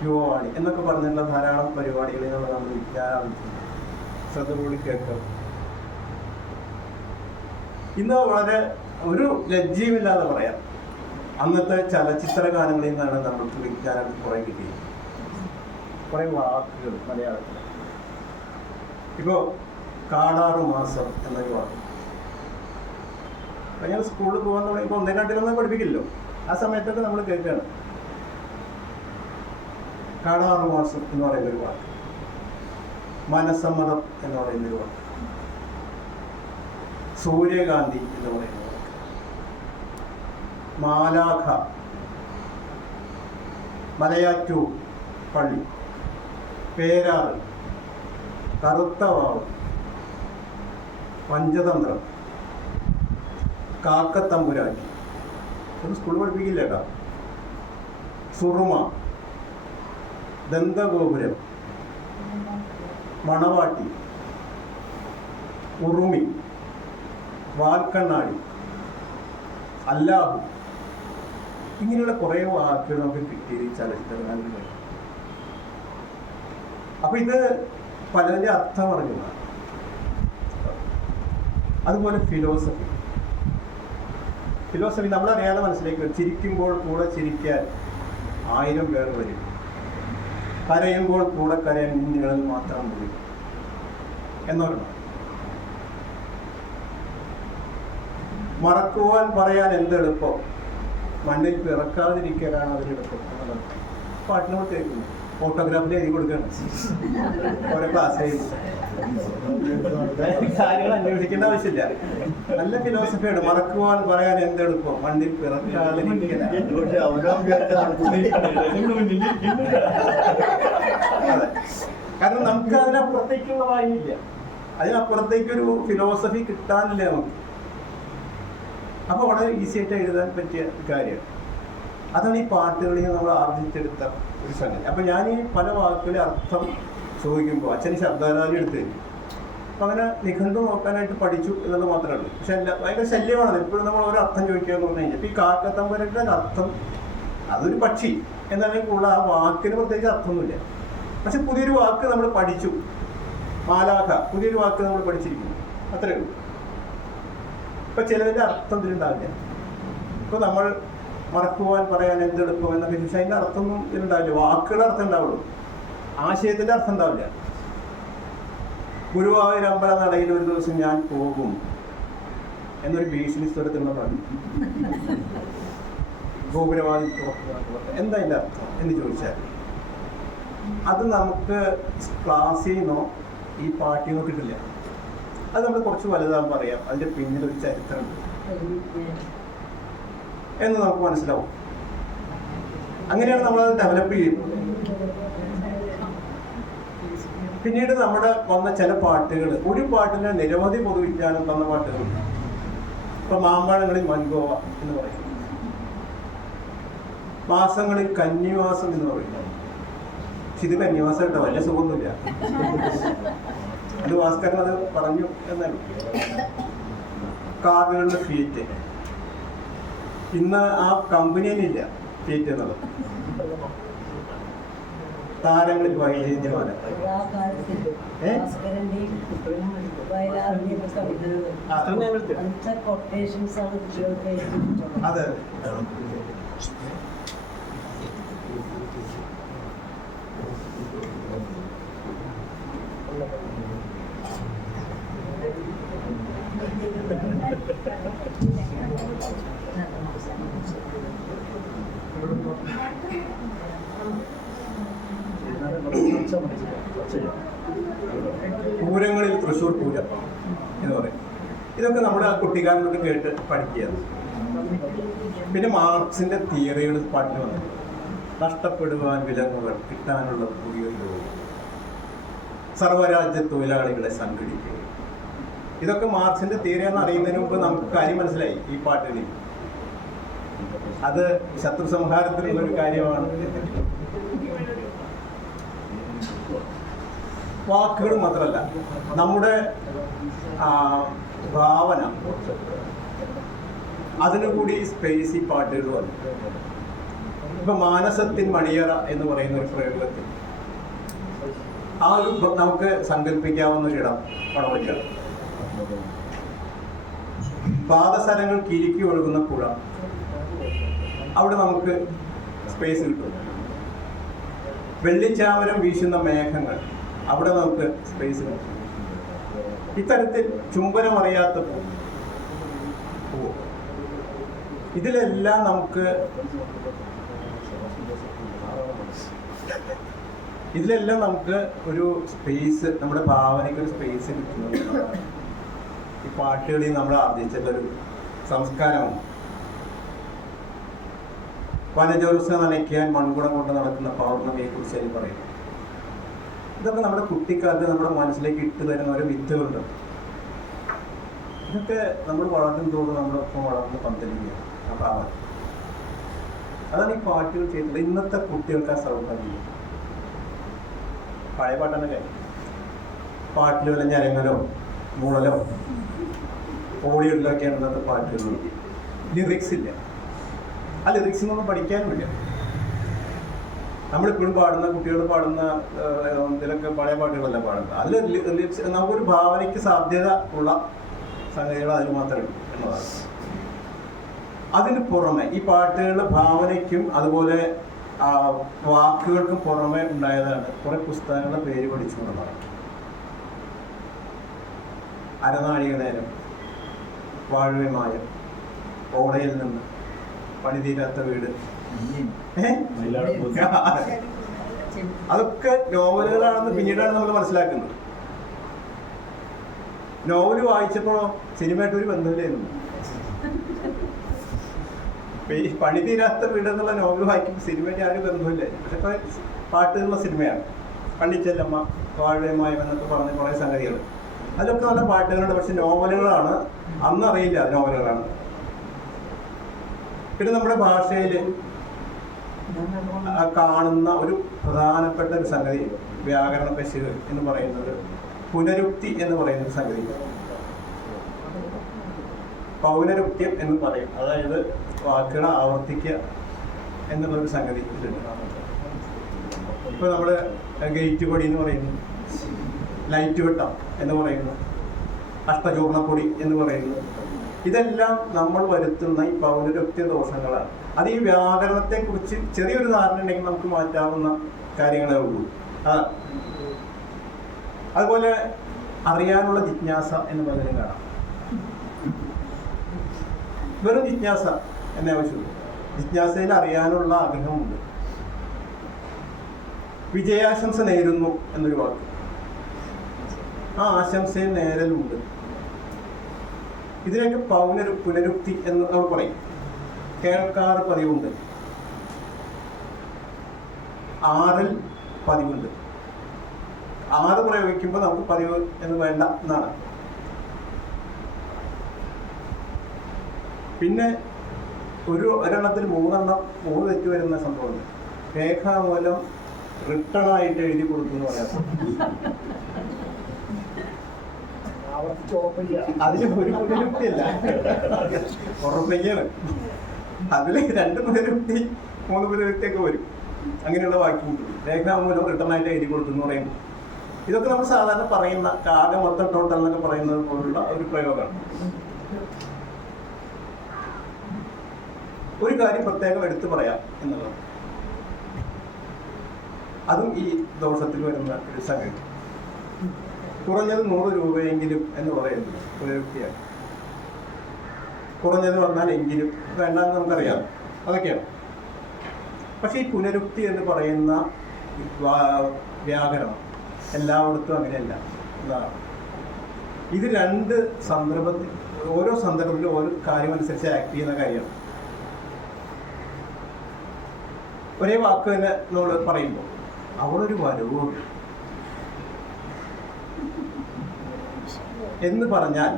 യുവവാണി എന്നൊക്കെ പറഞ്ഞിട്ടുള്ള ധാരാളം പരിപാടികളിൽ നമ്മൾ വിജ്ഞാനം ശ്രദ്ധ കൂടി കേൾക്കുക. ഇന്ന് വളരെ ഒരു ലജ്ജയുമില്ലാതെ പറയാം, അന്നത്തെ ചലച്ചിത്ര ഗാനങ്ങളിൽ നിന്നാണ് നമ്മൾക്ക് വിജ്ഞാനം കുറെ കിട്ടിയത്. കുറെ വാക്കുകൾ മലയാളത്തിൽ. ഇപ്പോ കാടാറു മാസം എന്നൊരു വാക്ക്. അപ്പൊ ഞാൻ സ്കൂളിൽ പോകാൻ തുടങ്ങിയപ്പോൾ 1-2 പഠിപ്പിക്കില്ലല്ലോ. ആ സമയത്തൊക്കെ നമ്മൾ കേൾക്കുകയാണ് കാടാറു മാസം എന്ന് പറയുന്നൊരു വാക്ക്, മനസമ്മതം എന്ന് പറയുന്നൊരു വാക്ക്, സൂര്യകാന്തി എന്ന് പറയുന്ന വാക്ക്, മാലാഖ, മലയാറ്റൂർ പള്ളി, പേരാറ്, കറുത്ത വാവ്, പഞ്ചതന്ത്രം, കാക്കത്തമ്പുരാട്ടി. അത് സ്കൂളിൽ പഠിപ്പിക്കില്ല കേട്ടോ. സുറുമ, ദന്തഗോപുരം, മണവാട്ടി, ഉറുമി, വാൽക്കണ്ണാടി, അല്ലാഹു, ഇങ്ങനെയുള്ള കുറേ വാക്കുകൾ നമുക്ക് കിട്ടിയത് ഈ ചലച്ചിത്രഗാനത്തിൽ. അപ്പൊ ഇത് പലതിൻ്റെ അർത്ഥം അറിയുന്നതാണ്. അതുപോലെ ഫിലോസഫി നമ്മളറിയാതെ മനസ്സിലേക്ക് വരും. ചിരിക്കുമ്പോൾ കൂടെ ചിരിക്കാൻ 1000 പേർ വരും, കരയുമ്പോൾ കൂടെ കരയാൻ നിങ്ങളിൽ മാത്രം മതി എന്നൊരെണ്ണം. മറക്കുവാൻ പറയാൻ എന്തെളുപ്പം, മണ്ണിൽ പിറക്കാതിരിക്കാനാണ് അതിലെളുപ്പം എന്നുള്ളത് പാട്ടിനോട് കേൾക്കുന്നു. ഫോട്ടോഗ്രാഫിൽ എഴുതി കൊടുക്കുകയാണ് ഓരോ ക്ലാസ് കാര്യങ്ങൾ അന്വേഷിക്കേണ്ട ആവശ്യമില്ല. നല്ല ഫിലോസഫിയാണ്. മറക്കുവാൻ പറയാൻ എന്തെടുപ്പം, മണ്ണിൽ പിറക്കാതിരിക്കാൻ. കാരണം നമുക്ക് അതിനപ്പുറത്തേക്കുള്ള വായില്ല, അതിനപ്പുറത്തേക്കൊരു ഫിലോസഫി കിട്ടാനില്ല നമുക്ക്. അപ്പൊ വളരെ ഈസി ആയിട്ട് എഴുതാൻ പറ്റിയ കാര്യമാണ്. അതാണ് ഈ പാട്ടുകളിൽ നമ്മൾ ആർജിച്ചെടുത്ത ഒരു സംഗതി. അപ്പൊ ഞാൻ ഈ പല വാക്കുകളുടെ അർത്ഥം ചോദിക്കുമ്പോൾ അച്ഛന് ശബ്ദാരാജി എടുത്ത് തരും. അപ്പൊ അങ്ങനെ നിഘണ്ടു നോക്കാനായിട്ട് പഠിച്ചു എന്നത് മാത്രമേ ഉള്ളൂ. പക്ഷെ ഭയങ്കര ശല്യമാണ് എപ്പോഴും നമ്മൾ ഓരോ അർത്ഥം ചോദിക്കുക എന്ന് പറഞ്ഞു കഴിഞ്ഞാൽ. ഇപ്പൊ ഈ കാക്കത്തമ്പുരന്റെ അർത്ഥം അതൊരു പക്ഷി എന്നല്ലെങ്കിൽ കൂടുതൽ ആ വാക്കിന് പ്രത്യേകിച്ച് അർത്ഥമൊന്നുമില്ല. പക്ഷെ പുതിയൊരു വാക്ക് നമ്മൾ പഠിച്ചു, മാലാഖ, പുതിയൊരു വാക്ക് നമ്മൾ പഠിച്ചിരിക്കുന്നു, അത്രയേ ഉള്ളൂ. ഇപ്പൊ ചിലതിന്റെ അർത്ഥം ഇതിലുണ്ടാവില്ല. ഇപ്പൊ നമ്മൾ മറക്കുവാൻ പറയാൻ എന്തെടുക്കും എന്നൊക്കെ ചോദിച്ചാൽ അതിന്റെ അർത്ഥമൊന്നും ഇതിലുണ്ടാവില്ല. വാക്കുകളുടെ അർത്ഥം ഉണ്ടാവുള്ളൂ, ആശയത്തിന്റെ അർത്ഥം ഉണ്ടാവില്ല. ഗുരുവായൂർ അമ്പല നടയിൽ ഒരു ദിവസം ഞാൻ പോകും എന്നൊരു ഭീഷണി സ്വരത്തിലുള്ള പറഞ്ഞു. ഗോപുരവാദി എന്താ അതിന്റെ അർത്ഥം എന്ന് ചോദിച്ചാൽ അത് നമുക്ക് ക്ലാസ്സിൽ നിന്നോ ഈ പാട്ടിൽ നിന്നോ കിട്ടില്ല. അത് നമ്മൾ കുറച്ച് വലുതാകുമ്പോൾ അറിയാം അതിന്റെ പിന്നിലൊരു ചരിത്രമുണ്ട് എന്ന് നമുക്ക് മനസ്സിലാവും. അങ്ങനെയാണ് നമ്മളത് ഡെവലപ്പ് ചെയ്യുന്നത്. പിന്നീട് നമ്മുടെ വന്ന ചില പാട്ടുകൾ, ഒരു പാട്ടിന് നിരവധി പൊതുവിജ്ഞാനം തന്ന പാട്ടുകളുണ്ട്. ഇപ്പൊ മാമ്പഴങ്ങളിൽ മൻഗോവ എന്ന് പറയുന്നു, മാസങ്ങളിൽ കന്നിമാസം എന്ന് പറയുന്നു. പക്ഷെ ഇത് കന്നിമാസം കേട്ടോ, വലിയ സുഖമൊന്നുമില്ല. അത് ഭാസ്കരൻ അത് പറഞ്ഞു എന്നാണ്. കാറുകളുടെ ഫിയറ്റ്, ഇന്ന് ആ കമ്പനിയിലില്ല ഫിയറ്റ് എന്നുള്ളത്. താരങ്ങളിൽ വൈദ്യമാന അതെ. പൂരങ്ങളിൽ തൃശ്ശൂർ പൂരം എന്ന് പറയും. ഇതൊക്കെ നമ്മുടെ കുട്ടിക്കാലത്തൊക്കെ കേട്ട് പഠിക്കുകയാണ്. പിന്നെ മാർക്സിന്റെ തിയറികൾ പാട്ടിൽ വന്നു. നഷ്ടപ്പെടുവാൻ വിലങ്ങുകൾ, കിട്ടാനുള്ള പുതിയ സർവരാജ്യ തൊഴിലാളികളെ സംഘടിക്കുക. ഇതൊക്കെ മാർക്സിന്റെ തിയറി എന്ന് അറിയുന്നതിന് മുമ്പ് നമുക്ക് കാര്യം മനസ്സിലായി ഈ പാട്ടിൽ. അത് ശത്രു സംഹാരത്തിലുള്ള ഒരു കാര്യമാണ്. വാക്കുകൾ മാത്രമല്ല, നമ്മുടെ ഭാവന, അതിനു കൂടി സ്പേസ് ഈ പാട്ടുകൾ വന്നു. ഇപ്പൊ മാനസത്തിൻ മണിയറ എന്ന് പറയുന്ന ഒരു പ്രയോഗത്തിൽ ആ ഒരു നമുക്ക് സങ്കല്പിക്കാവുന്ന ഒരിടം പടവയ്ക്കണം. പാദസരങ്ങൾ കിരിക്കി ഒഴുകുന്ന പുഴ, അവിടെ നമുക്ക് സ്പേസ് കിട്ടും. വെള്ളിച്ചാമരം വീശുന്ന മേഘങ്ങൾ, അവിടെ നമുക്ക് സ്പേസ് കിട്ടും. ഇത്തരത്തിൽ ചുംബനമറിയാത്ത പൂ, ഇതിലെല്ലാം നമുക്ക് ഒരു സ്പേസ്, നമ്മുടെ ഭാവനയ്ക്ക് ഒരു സ്പേസ് കിട്ടുന്നത് ഈ പാട്ടുകളിൽ നമ്മൾ ആർജിച്ചിട്ടൊരു സംസ്കാരമാണ്. വനജോത്സവ നനയ്ക്കാൻ മൺകുടം കൊണ്ട് നടക്കുന്ന പൗർണമിയെ കുറിച്ച് എനിക്ക് പറയുന്നു. ഇതൊക്കെ നമ്മുടെ കുട്ടിക്കാലത്ത് നമ്മുടെ മനസ്സിലേക്ക് ഇട്ട് തരുന്ന ഒരു വിത്തുകളുണ്ട്. ഇതൊക്കെ നമ്മൾ വളർന്നും തോറും നമ്മളൊപ്പം വളർന്ന് പന്തലിക്കുക ആ ഭാവന. അതാണ് ഈ പാട്ടുകൾ ചെയ്തത്. ഇന്നത്തെ കുട്ടികൾക്ക് ആ സൗകര്യം. പഴയ പാട്ടെന്നല്ലേ, പാട്ടിൽ വല്ല ഞരങ്ങലോ മൂളലോ ഓടിയിടലൊക്കെയാണ് ഇന്നത്തെ പാട്ടുകൾ. ലിറിക്സ് ഇല്ല. ആ ലിറിക്സ് ഒന്നും പഠിക്കാനുമില്ല. നമ്മളിപ്പോഴും പാടുന്ന, കുട്ടികൾ പാടുന്ന ഇതിലൊക്കെ പഴയ പാട്ടുകളല്ല പാടുന്നത്. അതിൽ നമുക്കൊരു ഭാവനയ്ക്ക് സാധ്യത ഉള്ള സംഗതികൾ അതിന് മാത്രമേ ഉള്ളൂ എന്നതാണ്. അതിന് പുറമെ ഈ പാട്ടുകളുടെ ഭാവനയ്ക്കും അതുപോലെ വാക്കുകൾക്കും പുറമെ ഉണ്ടായതാണ് കുറെ പുസ്തകങ്ങളുടെ പേര് പഠിച്ചുകൊണ്ടതാണ്. അരനാഴിക നേരം, വാഴവ്യമായ, ഓടയിൽ നിന്ന്, പണിതീരാത്ത വീട്, അതൊക്കെ നോവലുകളാണെന്ന് പിന്നീടാണ് നമ്മൾ മനസ്സിലാക്കുന്നത്. നോവല് വായിച്ചപ്പോഴോ സിനിമയായിട്ട് ഒരു ബന്ധമില്ലായിരുന്നു. ഈ പണിതീരാത്ത വീട് എന്നുള്ള നോവൽ വായിക്കുമ്പോൾ സിനിമയായിട്ട് ആരും ബന്ധമില്ല. പക്ഷെ പാട്ടുകളുള്ള സിനിമയാണ്. പള്ളിച്ചെല്ലമ്മ, വാഴവ്യമായ എന്നൊക്കെ പറഞ്ഞ കുറേ സംഗതികൾ, അതിലൊക്കെ നല്ല പാട്ടുകളുണ്ട്. പക്ഷെ നോവലുകളാണ്, അന്നറിയില്ല നോവലുകളാണ്. പിന്നെ നമ്മുടെ ഭാഷയിൽ കാണുന്ന ഒരു പ്രധാനപ്പെട്ട ഒരു സംഗതി, വ്യാകരണ പശുകൾ എന്ന് പറയുന്നത്, പുനരുക്തി എന്ന് പറയുന്ന ഒരു സംഗതി. പൗനരുക്ത്യം എന്ന് പറയും. അതായത് വാക്കുകൾ ആവർത്തിക്കുക എന്നുള്ളൊരു സംഗതി ഇതിലുണ്ട്. ഇപ്പൊ നമ്മള് ഗേറ്റ് പൊടി എന്ന് പറയുന്നു, ലൈറ്റ് വെട്ടം എന്ന് പറയുന്നു, അഷ്ടചൂർണപ്പൊടി എന്ന് പറയുന്നു. ഇതെല്ലാം നമ്മൾ വരുത്തുന്ന ഈ പൗനരുക്തി ദോഷങ്ങളാണ്. അത് ഈ വ്യാകരണത്തെ കുറിച്ച് ചെറിയൊരു ധാരണ ഉണ്ടെങ്കിൽ നമുക്ക് മാറ്റാവുന്ന കാര്യങ്ങളേ ഉള്ളൂ. അതുപോലെ അറിയാനുള്ള ജിജ്ഞാസ എന്ന് പലരും കാണാം. വെറും ജിജ്ഞാസ എന്നേ ആവശ്യമുള്ളൂ. ജിജ്ഞാസയിൽ അറിയാനുള്ള ആഗ്രഹമുണ്ട്. വിജയാശംസ നേരുന്നു എന്നൊരു വാക്ക്, ആ ആശംസയിൽ നേരലുണ്ട്. ഇതിനൊക്കെ പുനരുക്തി എന്ന് നമ്മൾ പറയും. കേൾക്കാറ് പതിവുണ്ട്, ആറൽ പതിവുണ്ട്. ആറ് പ്രയോഗിക്കുമ്പോൾ നമുക്ക് പതിവ് എന്ന് വേണ്ട എന്നാണ്. പിന്നെ ഒരെണ്ണത്തിൽ മൂന്ന് തെറ്റ് വരുന്ന സംഭവമുണ്ട്. രേഖാമൂലം റിട്ടേൺ ആയിട്ട് എഴുതി കൊടുത്തു എന്ന് പറയാം. അതിന് ഒരു പുനരുക്തിയല്ല, ഉറപ്പയ്യാണ്. അതില് 2 പുനരുക്തി 3 പുനരുക്തിയൊക്കെ വരും. അങ്ങനെയുള്ള വാക്യമുണ്ട്. രേഖാമൂലം റിട്ടേൺ ആയിട്ട് എഴുതി കൊടുത്തു എന്ന് പറയുമ്പോൾ ഇതൊക്കെ നമ്മൾ സാധാരണ പറയുന്ന ആകെ മൊത്തം ടോട്ടൽ എന്നൊക്കെ പറയുന്നത് പോലുള്ള ഒരു പ്രയോഗമാണ്. ഒരു കാര്യം പ്രത്യേകം എടുത്തു പറയാം എന്നുള്ളത്, അതും ഈ ദോഷത്തിൽ വരുന്ന ഒരു സംഗതി. കുറഞ്ഞത് 100 രൂപയെങ്കിലും എന്ന് പറയുന്നത് പുനരുക്തിയാണ്. കുറഞ്ഞത് വന്നാൽ എങ്കിലും വേണ്ടെന്ന് നമുക്കറിയാം, അതൊക്കെയാണ്. പക്ഷെ ഈ പുനരുക്തി എന്ന് പറയുന്ന വ്യാകരണം എല്ലായിടത്തും അങ്ങനെയല്ല. ഇത് 2 സന്ദർഭത്തിൽ, ഓരോ സന്ദർഭത്തിലും ഓരോ കാര്യം അനുസരിച്ച് ആക്ട് ചെയ്യുന്ന കാര്യമാണ്. ഒരേ വാക്ക് തന്നെ നമ്മൾ പറയുമ്പോൾ അവളൊരു വരവുണ്ട് എന്ന് പറഞ്ഞാൽ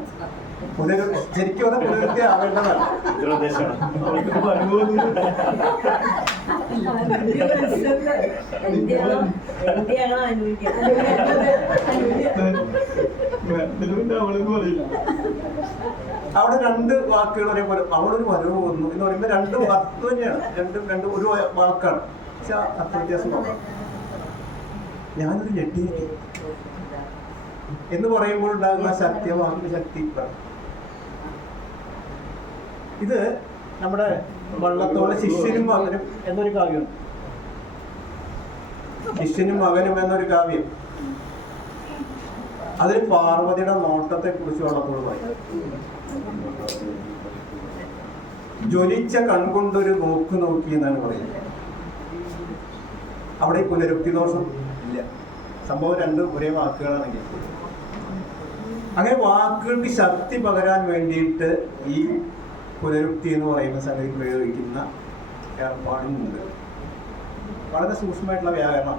ശരിക്കും പറഞ്ഞാൽ പുനരുക്തി ആവേണ്ടതാണ്. അവിടെ 2 വാക്കുകൾ ഒരേപോലെ, അവളൊരു വരവ് വന്നു എന്ന് പറയുമ്പോൾ 2 വാക്ക് തന്നെയാണ്, രണ്ട് ഒരു വാക്കാണ്. പക്ഷെ അത്ര വ്യത്യാസം നോക്കാം. ഞാനൊരു ഞെട്ടിയിരിക്കും എന്ന് പറയുമ്പോൾ ഉണ്ടാകുന്ന ശക്തി, വാക്കിന്റെ ശക്തി. ഇത് നമ്മുടെ വള്ളത്തോളെ ശിഷ്യനും മകനും എന്നൊരു കാവ്യമുണ്ട്. ശിഷ്യനും മകനും എന്നൊരു കാവ്യം. അതിൽ പാർവതിയുടെ നോട്ടത്തെ കുറിച്ച് വള്ളത്തോൾ പറയും. ജ്വലിച്ച കൺകൊണ്ടൊരു നോക്ക് നോക്കി എന്നാണ് പറയുന്നത്. അവിടെ പുനരുക്തി ദോഷം ഇല്ല. സംഭവം 2 ഒരേ വാക്കുകളാണെങ്കിൽ അങ്ങനെ വാക്കുകൾക്ക് ശക്തി പകരാൻ വേണ്ടിയിട്ട് ഈ പുനരുക്തി എന്ന് പറയുന്ന സംഗതി പ്രയോഗിക്കുന്ന ഏർപ്പാടുമുണ്ട്. വളരെ സൂക്ഷ്മമായിട്ടുള്ള വ്യാകരണം.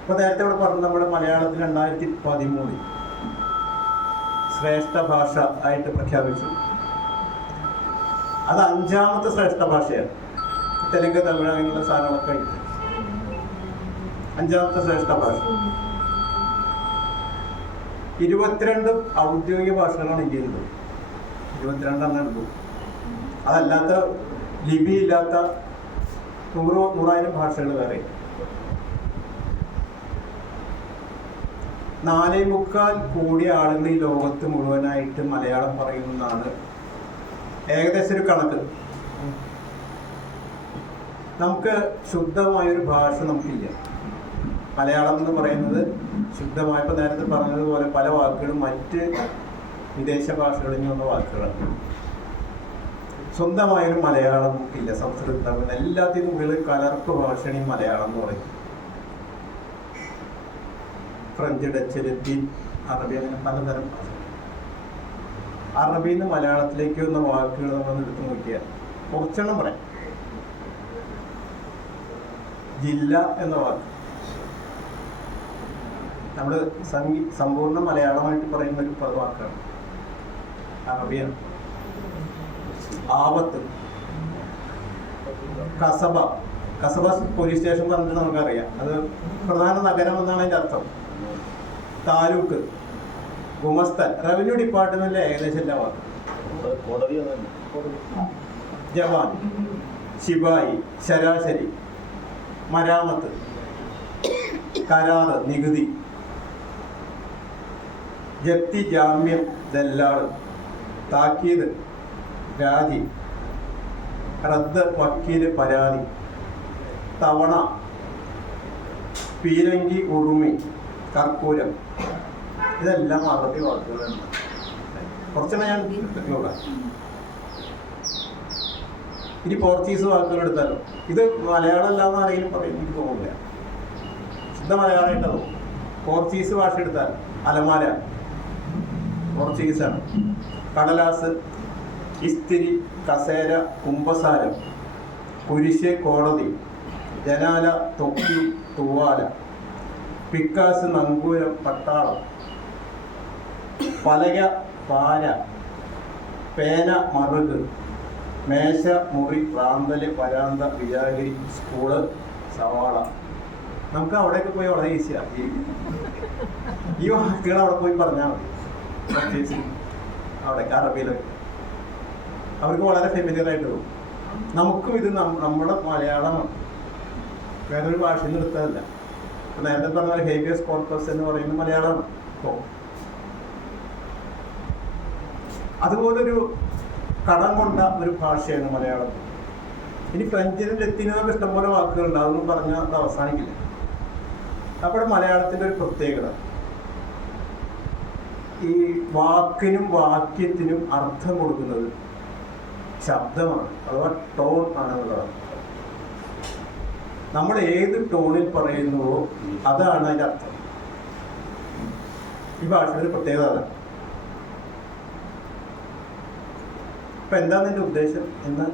ഇപ്പൊ നേരത്തെ ഇവിടെ പറഞ്ഞു, നമ്മുടെ മലയാളത്തിൽ 2013 ശ്രേഷ്ഠ ഭാഷ ആയിട്ട് പ്രഖ്യാപിച്ചു. അത് 5ാമത്തെ ശ്രേഷ്ഠ ഭാഷയാണ്. തെലുങ്ക്, തമിഴ് അങ്ങനെയുള്ള സാധനങ്ങളൊക്കെ ആയിട്ട് 5ാമത്തെ ശ്രേഷ്ഠ ഭാഷ. 22 ഔദ്യോഗിക ഭാഷകളാണ് ഇന്ത്യയിലുള്ളത്. 22 എടുക്കും. അതല്ലാത്ത ലിപി ഇല്ലാത്ത 100,000 ഭാഷകൾ വേറെ. 4.25 കോടി ആളുകൾ ഈ ലോകത്ത് മുഴുവനായിട്ട് മലയാളം പറയുന്നതാണ് ഏകദേശം ഒരു കണക്ക്. നമുക്ക് ശുദ്ധമായൊരു ഭാഷ നമുക്കില്ല. മലയാളം എന്ന് പറയുന്നത് ശുദ്ധമായപ്പോൾ നേരത്തെ പറഞ്ഞതുപോലെ പല വാക്കുകളും മറ്റ് വിദേശ ഭാഷകളിൽ നിന്നുള്ള വാക്കുകളാണ്. സ്വന്തമായൊരു മലയാളം നമുക്കില്ല. സംസ്കൃതം, തമിഴ് എല്ലാത്തിനും മുകളിൽ കലർപ്പ് ഭാഷയാണ് ഈ മലയാളം എന്ന് പറയും. ഫ്രഞ്ച്, ഡച്ച്, ലത്തീൻ, അറബി, അങ്ങനെ പലതരം ഭാഷ. അറബിയിൽ നിന്ന് മലയാളത്തിലേക്ക് വന്ന വാക്കുകൾ നമ്മൾ എടുത്ത് നോക്കിയാൽ കുറച്ചെണ്ണം പറയാം. ജില്ല എന്ന വാക്ക് നമ്മൾ സമ്പൂർണ്ണ മലയാളമായിട്ട് പറയുന്ന ഒരു വാക്കാണ്, അറബിയാണ്. ആപത്ത്, കസബ. കസബ പോലീസ് സ്റ്റേഷൻ പറഞ്ഞിട്ട് നമുക്കറിയാം, അത് പ്രധാന നഗരം എന്നാണ് അതിൻ്റെ അർത്ഥം. താലൂക്ക്, ഗുമസ്തൻ, റവന്യൂ ഡിപ്പാർട്ട്മെന്റിലെ ഏകദേശം എല്ലാ വാക്കും. ജവാൻ, ശിപായി, ശരാശരി, മരാമത്ത്, കരാറ്, നികുതി, ജപ്തി, ജാമ്യം, ദല്ലാള്, താക്കീത്, രാജി, റദ്ദ്, വക്കീല്, പരാതി, തവണ, പീരങ്കി, ഉറുമി, കർപ്പൂരം. ഇതെല്ലാം അറബി വാക്കുകളാണ്. കുറച്ചെണ്ണം ഞാൻ നോക്കാം. ഇനി പോർച്ചുഗീസ് വാക്കുകൾ എടുത്താലോ, ഇത് മലയാളം അല്ലാന്ന് ആരെങ്കിലും പറയും, എനിക്ക് തോന്നില്ല. ശുദ്ധ മലയാളമായിട്ടാവും. പോർച്ചുഗീസ് ഭാഷ എടുത്താൽ അലമാര പോർച്ചുഗീസാണ്. കടലാസ്, ഇസ്തിരി, കസേര, കുമ്പസാരം, കുരിശ്, കോടതി, ജനാല, തൊപ്പി, തൂവാല, പിക്കാസ്, നങ്കൂരം, പട്ടാളം, പലക, പാല, പേന, മറുക്, മേശ, മുറി, റാന്തല്, വരാന്ത, വിജാഗിരി, സ്കൂള്, സവാള. നമുക്ക് അവിടെയൊക്കെ പോയി വളരെ ഈസിയാണ്. ഈ വാക്കുകൾ അവിടെ പോയി പറഞ്ഞാൽ മതി. അവിടെ അറബിയിലൊക്കെ അവർക്ക് വളരെ ഫെമിലിയർ ആയിട്ട് പോകും. നമുക്കും ഇത് നമ്മുടെ മലയാളമാണ്, വേറൊരു ഭാഷയിൽ നിന്ന് എടുത്തതല്ല. നേരത്തെ പറഞ്ഞ ഹേബിയസ് കോർപ്പസ് എന്ന് പറയുന്നത് മലയാളമാണ്. ഇപ്പോൾ അതുപോലൊരു കടം കൊണ്ട ഒരു ഭാഷയാണ് മലയാളം. ഇനി ഫ്രഞ്ചിനും ലത്തീനൊക്കെ ഇഷ്ടംപോലെ വാക്കുകളുണ്ട്, അതൊന്നും പറഞ്ഞാൽ അത് അവസാനിക്കില്ല. അപ്പോൾ മലയാളത്തിൻ്റെ ഒരു പ്രത്യേകത ഈ വാക്കിനും വാക്യത്തിനും അർത്ഥം കൊടുക്കുന്നത് ശബ്ദമാണ്, അഥവാ ടോൺ ആണെന്നുള്ളതാണ്. നമ്മൾ ഏത് ടോണിൽ പറയുന്നുവോ അതാണ് അതിൻ്റെ അർത്ഥം. ഈ ഭാഷയുടെ ഒരു പ്രത്യേകത അതാണ്. ഇപ്പം എന്താണ് എൻ്റെ ഉദ്ദേശം എന്ന്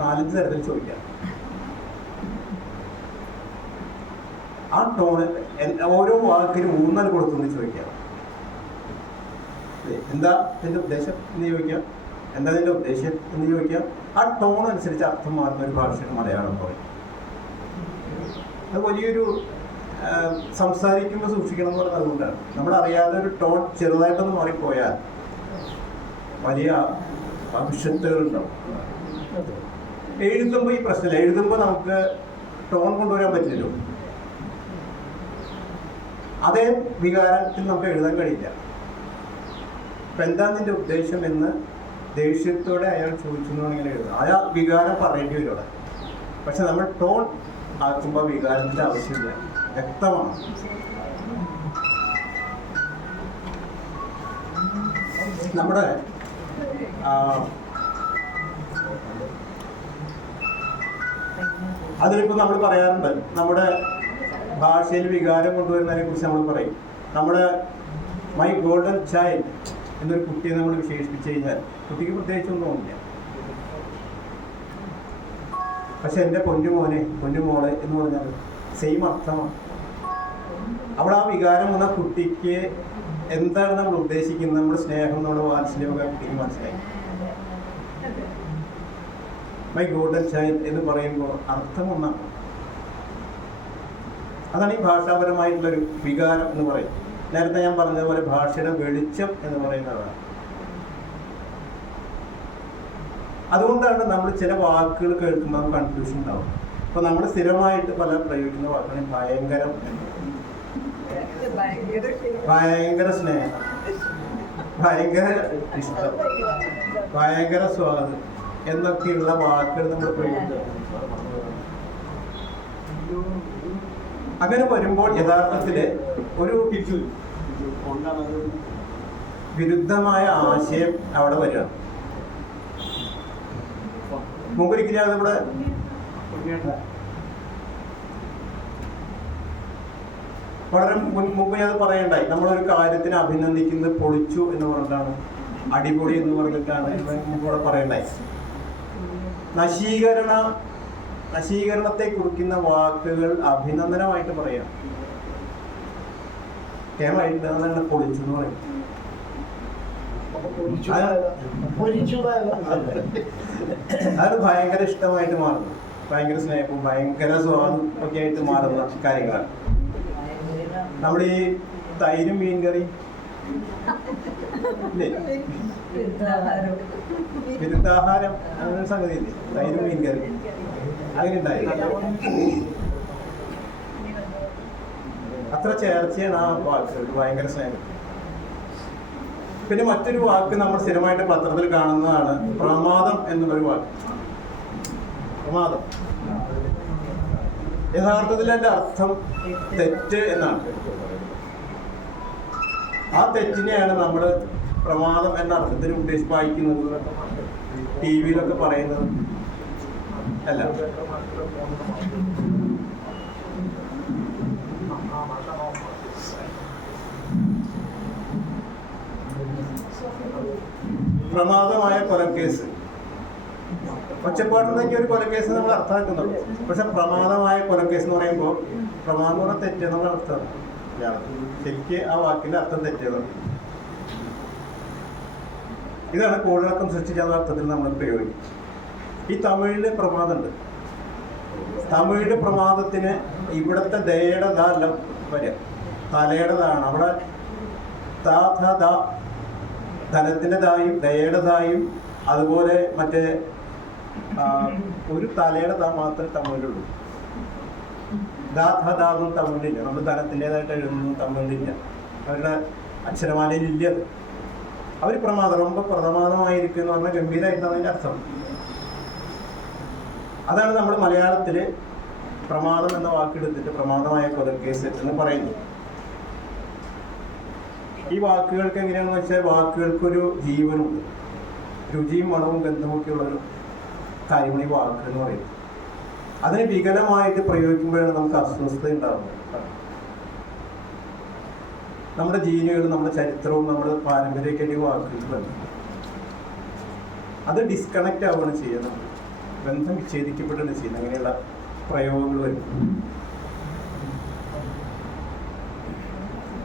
4-5 തരത്തിൽ ചോദിക്കാം. ആ ടോണിൽ ഓരോ വാക്കിനും ഊന്നൽ കൊടുത്തുകൊണ്ട് ചോദിക്കാം. എന്താ എൻ്റെ ഉദ്ദേശം എന്ന് ചോദിക്കാം, എന്താ ഇതിൻ്റെ ഉദ്ദേശം എന്ന് ചോദിക്കാം. ആ ടോൺ അനുസരിച്ച് അർത്ഥം മാറുന്ന ഒരു ഭാഷയാണ് മലയാളം പറയും. അത് വലിയൊരു സംസാരിക്കുമ്പോൾ സൂക്ഷിക്കണം എന്ന് പറയുന്നത് അതുകൊണ്ടാണ്. നമ്മളറിയാതെ ഒരു ടോൺ ചെറുതായിട്ടൊന്ന് മാറിപ്പോയാൽ വലിയ ഭവിഷ്യത്തുകളുണ്ടാവും. എഴുതുമ്പോൾ ഈ പ്രശ്നമില്ല. എഴുതുമ്പോൾ നമുക്ക് ടോൺ കൊണ്ടുവരാൻ പറ്റില്ലല്ലോ. അതേ വികാരത്തിൽ നമുക്ക് എഴുതാൻ കഴിയില്ല. ഇപ്പം എന്താ നിന്റെ ഉദ്ദേശം എന്ന് ദേഷ്യത്തോടെ അയാൾ ചോദിച്ചു എന്നുണ്ടെങ്കിൽ എഴുതാം. അയാൾ വികാരം പറയേണ്ടി വരും അവിടെ. പക്ഷെ നമ്മൾ ടോൺ ആക്കുമ്പോൾ വികാരത്തിൻ്റെ ആവശ്യമില്ല, വ്യക്തമാണ്. നമ്മുടെ അതിലിപ്പോൾ നമ്മൾ പറയാറുണ്ട്, നമ്മുടെ ഭാഷയിൽ വികാരം കൊണ്ടുവരുന്നതിനെ കുറിച്ച് നമ്മൾ പറയും. നമ്മുടെ മൈ ഗോൾഡൻ ചൈൽഡ് എന്നൊരു കുട്ടിയെ നമ്മൾ വിശേഷിപ്പിച്ച് കഴിഞ്ഞാൽ കുട്ടിക്ക് പ്രത്യേകിച്ചൊന്നും തോന്നില്ല. പക്ഷെ എൻ്റെ പൊന്നുമോനെ, പൊന്നുമോളെ എന്ന് പറഞ്ഞാൽ സെയിം അർത്ഥമാണ്. അവിടെ ആ വികാരം വന്ന കുട്ടിക്ക് എന്താണ് നമ്മൾ ഉദ്ദേശിക്കുന്നത്, നമ്മുടെ സ്നേഹം, നമ്മുടെ വാത്സല്യമൊക്കെ കുട്ടിക്ക് മനസ്സിലായി. മൈ ഗോൾഡൻ ചൈൽഡ് എന്ന് പറയുമ്പോൾ അർത്ഥം ഒന്നാണ്. അതാണ് ഈ ഭാഷാപരമായിട്ടുള്ളൊരു വികാരം എന്ന് പറയും. നേരത്തെ ഞാൻ പറഞ്ഞതുപോലെ ഭാഷയുടെ വെളിച്ചം എന്ന് പറയുന്നതാണ്. അതുകൊണ്ടാണ് നമ്മൾ ചില വാക്കുകൾ കേൾക്കുമ്പോൾ കൺഫ്യൂഷൻ ഉണ്ടാവും. അപ്പോൾ നമ്മൾ സ്ഥിരമായിട്ട് പല പ്രയോഗിക്കുന്ന വാക്കുകൾ ഭയങ്കരം, ഭയങ്കര സ്നേഹം, ഭയങ്കര ഇഷ്ടം, ഭയങ്കര സ്വാദ് എന്നൊക്കെയുള്ള വാക്കുകൾ നമ്മൾ പ്രയോഗിക്കുക. അങ്ങനെ വരുമ്പോൾ യഥാർത്ഥത്തിൽ ഒരു വിരുദ്ധമായ ആശയം അവിടെ വരിക. മുമ്പൊരിക്കലും ഞാനിവിടെ വളരെ മുമ്പ് ഞാൻ പറയണ്ടായി, നമ്മളൊരു കാര്യത്തിന് അഭിനന്ദിക്കുന്നത് പൊളിച്ചു എന്ന് പറഞ്ഞിട്ടാണ്, അടിപൊളി എന്ന് പറഞ്ഞിട്ടാണ് ഇവിടെ പറയണ്ടായി. നശീകരണത്തെ കുറിക്കുന്ന വാക്കുകൾ അഭിനന്ദനമായിട്ട് പറയാം. കേമായിട്ട് പൊളിച്ചു എന്ന് പറയും. അത് ഭയങ്കര ഇഷ്ടമായിട്ട് മാറുന്നു, ഭയങ്കര സ്നേഹവും ഭയങ്കര സ്വാദും ഒക്കെ ആയിട്ട് മാറുന്ന കാര്യങ്ങളാണ്. നമ്മുടെ ഈ തൈരും മീൻകറി വിരുദ്ധാഹാരം അങ്ങനെ സംഗതി ഇല്ലേ, തൈരും മീൻകറി അങ്ങനെ ഉണ്ടായില്ല. അത്ര ചേർച്ചയാണ് ആ വാക്കുകൾ, ഭയങ്കര സ്നേഹം. പിന്നെ മറ്റൊരു വാക്ക് നമ്മൾ സ്ഥിരമായിട്ട് പത്രത്തിൽ കാണുന്നതാണ് പ്രമാദം എന്നുള്ളൊരു വാക്ക്. പ്രമാദം യഥാർത്ഥത്തിൽ എൻ്റെ അർത്ഥം തെറ്റ് എന്നാണ്. ആ തെറ്റിനെയാണ് നമ്മൾ പ്രമാദം എന്ന അർത്ഥത്തിന് ഉദ്ദേശിച്ച് വായിക്കുന്നത്, ടി വിയിലൊക്കെ പറയുന്നത് അല്ല. പ്രമാദമായ കൊലക്കേസ് ഒച്ചപ്പാടുണ്ടെങ്കിൽ ഒരു കൊലക്കേസ് നമ്മൾ അർത്ഥമാക്കുന്നുള്ളൂ. പക്ഷെ പ്രമാദമായ കൊലക്കേസ് എന്ന് പറയുമ്പോൾ പ്രമാദം എന്ന് പറഞ്ഞാൽ തെറ്റെന്നുള്ള അർത്ഥമാണ്. ശരിക്ക് ആ വാക്കിന്റെ അർത്ഥം തെറ്റിയതാണ്. ഇതാണ് കോളിളക്കം സൃഷ്ടിച്ച അർത്ഥത്തിൽ നമ്മൾ പ്രയോഗിക്കും. ഈ തമിഴില് പ്രമാദമുണ്ട്. തമിഴിലെ പ്രമാദത്തിന് ഇവിടുത്തെ ദയയുടെ അല്ല വരിക, തലയുടേതാണ്. അവിടെ ധനത്തിന്റെ ദായും ദയയുടെ ദായും അതുപോലെ മറ്റേ ഒരു തലയുടെ ദാ മാത്രമേ തമിഴിലുള്ളൂ. ദാന്നും തമിഴിലില്ല. നമ്മൾ ധനത്തിൻ്റെതായിട്ട് എഴുതുന്നു തമിഴിലില്ല. അവരുടെ അക്ഷരമാലയിലില്ല. അത് അവർ പ്രമാദം ரொம்ப പ്രമാദമായിരിക്കും എന്ന് പറഞ്ഞാൽ ഗംഭീരമായിട്ടാണ് അതിൻ്റെ അർത്ഥം. അതാണ് നമ്മൾ മലയാളത്തിൽ പ്രമാദം എന്ന വാക്കെടുത്തിട്ട് പ്രമാദമായ കൊലക്കേസ് എന്ന് പറയുന്നത്. ഈ വാക്കുകൾക്ക് എങ്ങനെയാണെന്ന് വെച്ചാൽ വാക്കുകൾക്കൊരു ജീവനുണ്ട്. രുചിയും മണവും ഗന്ധമൊക്കെ ഉള്ളൊരു കാര്യമാണ് ഈ വാക്ക് എന്ന് പറയുന്നത്. അതിന് വികലമായിട്ട് പ്രയോഗിക്കുമ്പോഴാണ് നമുക്ക് അസ്വസ്ഥത ഉണ്ടാകുന്നത്. നമ്മുടെ ജീനുകളും നമ്മുടെ ചരിത്രവും നമ്മുടെ പാരമ്പര്യമൊക്കെ വാക്കുകൾക്ക് ബന്ധം. അത് ഡിസ്കണക്റ്റ് ആവുകയാണ് ചെയ്യുന്നത്. ബന്ധം വിച്ഛേദിക്കപ്പെടുകയാണ് ചെയ്യുന്നത്. അങ്ങനെയുള്ള പ്രയോഗങ്ങൾ വരും.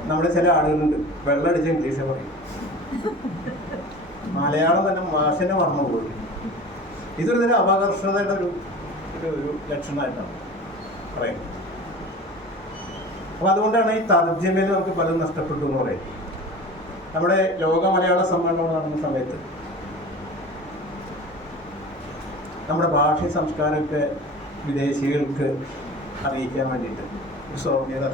നമ്മുടെ ചില ആളുകളുണ്ട് വെള്ളമടിച്ച ഇംഗ്ലീഷ് പറയും. മലയാളം തന്നെ ഭാഷനെ മറന്നു പോയി. ഇതൊരു തരം അപകർഷതയുടെ ഒരു ലക്ഷണമായിട്ടാണ് പറയുന്നത്. അപ്പൊ അതുകൊണ്ടാണ് ഈ തർജ്ജമയിൽ നമുക്ക് പലതും നഷ്ടപ്പെട്ടു എന്ന് പറയുന്നത്. നമ്മുടെ ലോക മലയാള സമ്മേളനം നടന്ന സമയത്ത് നമ്മുടെ ഭാഷയും സംസ്കാരമൊക്കെ വിദേശികൾക്ക് അറിയിക്കാൻ വേണ്ടിയിട്ട് ഒരു സൗമ്യത,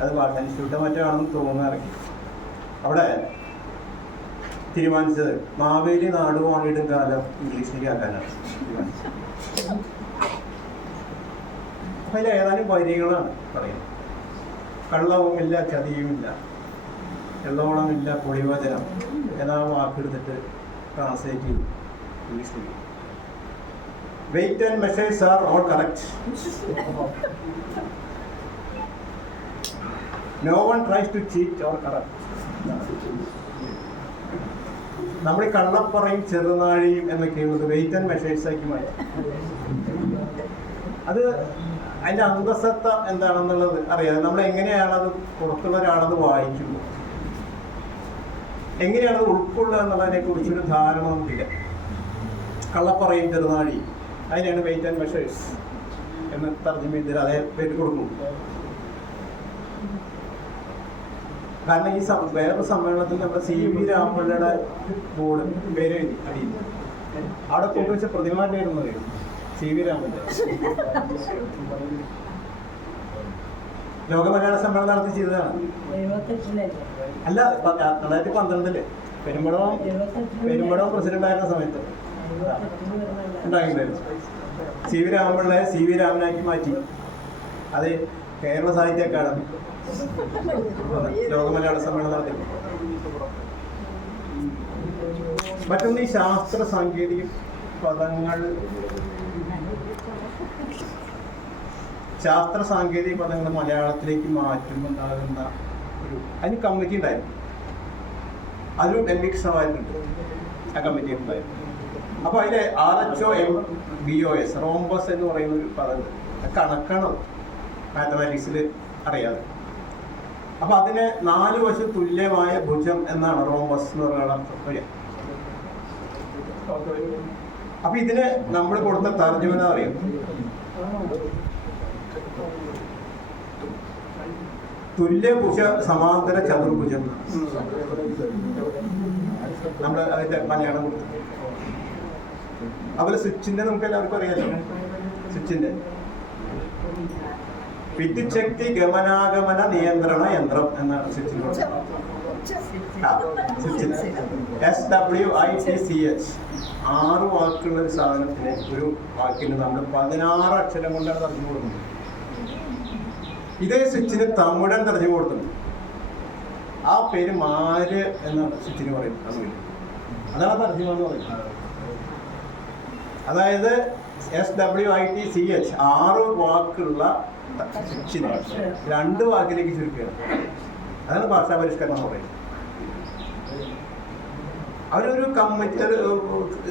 അത് ഭാഷാ ഇൻസ്റ്റിറ്റ്യൂട്ട് മറ്റാണെന്ന് തോന്നാറില്ല. അവിടെ തീരുമാനിച്ചത് മാവേലി നാടുവാണിടും കാലം ഇംഗ്ലീഷിലേക്ക് ആക്കാനാണ് തീരുമാനിച്ചത്. അതിൽ ഏതാനും വരികളാണ് പറയുന്നത്. കള്ളവുമില്ല ചതിയുമില്ല, എള്ളോളമില്ല പൊളിവചനം എന്നാ വാക്കെടുത്തിട്ട് ട്രാൻസ്ലേറ്റ് ചെയ്തു ഇംഗ്ലീഷിലേക്ക്. Weight and measures are all correct. No one tries to cheat or corrupt. നമ്മൾ ഈ കള്ളപ്പറയും ചെറുനാഴിയും എന്നൊക്കെയുള്ളത് വെയിറ്റ് ആൻഡ് മെഷേഴ്സ് ആക്കി മാറ്റി. അത് അതിൻ്റെ അന്തസത്ത എന്താണെന്നുള്ളത് അറിയാതെ നമ്മൾ എങ്ങനെയാണത് പുറത്തുള്ള ഒരാളത് വായിക്കുമ്പോൾ എങ്ങനെയാണത് ഉൾക്കൊള്ളുക എന്നുള്ളതിനെ കുറിച്ചൊരു ധാരണ നമുക്കില്ല. കള്ളപ്പറയും ചെറുനാഴി അതിനെയാണ് വെയിറ്റ് ആൻഡ് മെഷേഴ്സ് എന്ന് തർജ്ജമ ചെയ്തിട്ട് അതേ പേര് കൊടുക്കും. കാരണം ഈ വേറൊരു സമ്മേളനത്തിൽ നമ്മുടെ CV രാമപിള്ളയുടെ ബോർഡ് പേര് എഴുതി അടിയിൽ അവിടെ കൊണ്ടുവച്ച പ്രതിമ പേരുന്നത് CV രാമപിള്ള. ലോക മലയാള സമ്മേളനം നടത്തി ചെയ്തതാണ്. അല്ല 2012 പെരുമ്പടവം പ്രസിഡന്റ് ആയിരുന്ന സമയത്ത് ഉണ്ടായിട്ടുണ്ടായിരുന്നു. CV രാമപിള്ളയെ CV രാമനാക്കി മാറ്റി. അത് കേരള സാഹിത്യ അക്കാദമി ലോക മലയാള സമ്മേളനം നടത്തി. മറ്റൊന്ന് ഈ ശാസ്ത്ര സാങ്കേതിക പദങ്ങൾ മലയാളത്തിലേക്ക് മാറ്റുമ്പോൾ ഉണ്ടാകുന്ന അതിന് കമ്മിറ്റി ഉണ്ടായിരുന്നു. അതിലും എൻവിക്സമായിട്ടുണ്ട് ആ കമ്മിറ്റി ഉണ്ടായിരുന്നു. അപ്പോൾ അതിലെ RHOMBOS റോംബസ് എന്ന് പറയുന്ന ഒരു പദമുണ്ട്. കണക്കാണ് മാത്തമാറ്റിക്സിൽ അറിയാതെ. അപ്പൊ അതിന് 4 വശം തുല്യമായ ഭുജം എന്നാണ് റോംബസ് എന്ന് പറയുന്ന അർത്ഥം വരിക. അപ്പൊ ഇതിന് നമ്മൾ കൊടുത്ത തർജ്ജമ എന്താ അറിയാം? തുല്യഭുജ സമാന്തര ചതുർഭുജം. നമ്മൾ അതിന്റെ മലയാളം കൊടുത്തു. അതുപോലെ സ്വിച്ചിന്റെ നമുക്ക് എല്ലാവർക്കും അറിയാലോ. സ്വിച്ചിന്റെ വിദ്യുച്ഛക്തി ഗമനാഗമന നിയന്ത്രണ യന്ത്രം എന്നാണ് സ്വിച്ചിന്. SWITCH 6 വാക്കുള്ള ഒരു സാധനത്തിന് ഒരു വാക്കിന് നമ്മൾ 16 അക്ഷരം കൊണ്ടാണ് തർജ്ജമ കൊടുക്കുന്നത്. ഇതേ സ്വിച്ചിന് തമിഴൻ തർജ്ജമ കൊടുക്കുന്നു. ആ പേര് മാര് എന്നാണ് സ്വിച്ചിന് പറയുന്നത്. അതാണ് തർജ്ജമ എന്ന് പറയുന്നത്. അതായത് SWITCH 6 വാക്കുള്ള സ്വിച്ചിനെ 2 വാക്കിലേക്ക് ചുരുക്കുകയാണ്. അതാണ് ഭാഷാ പരിഷ്കരണം എന്ന് പറയുന്നത്. അവരൊരു കമ്മിറ്റി,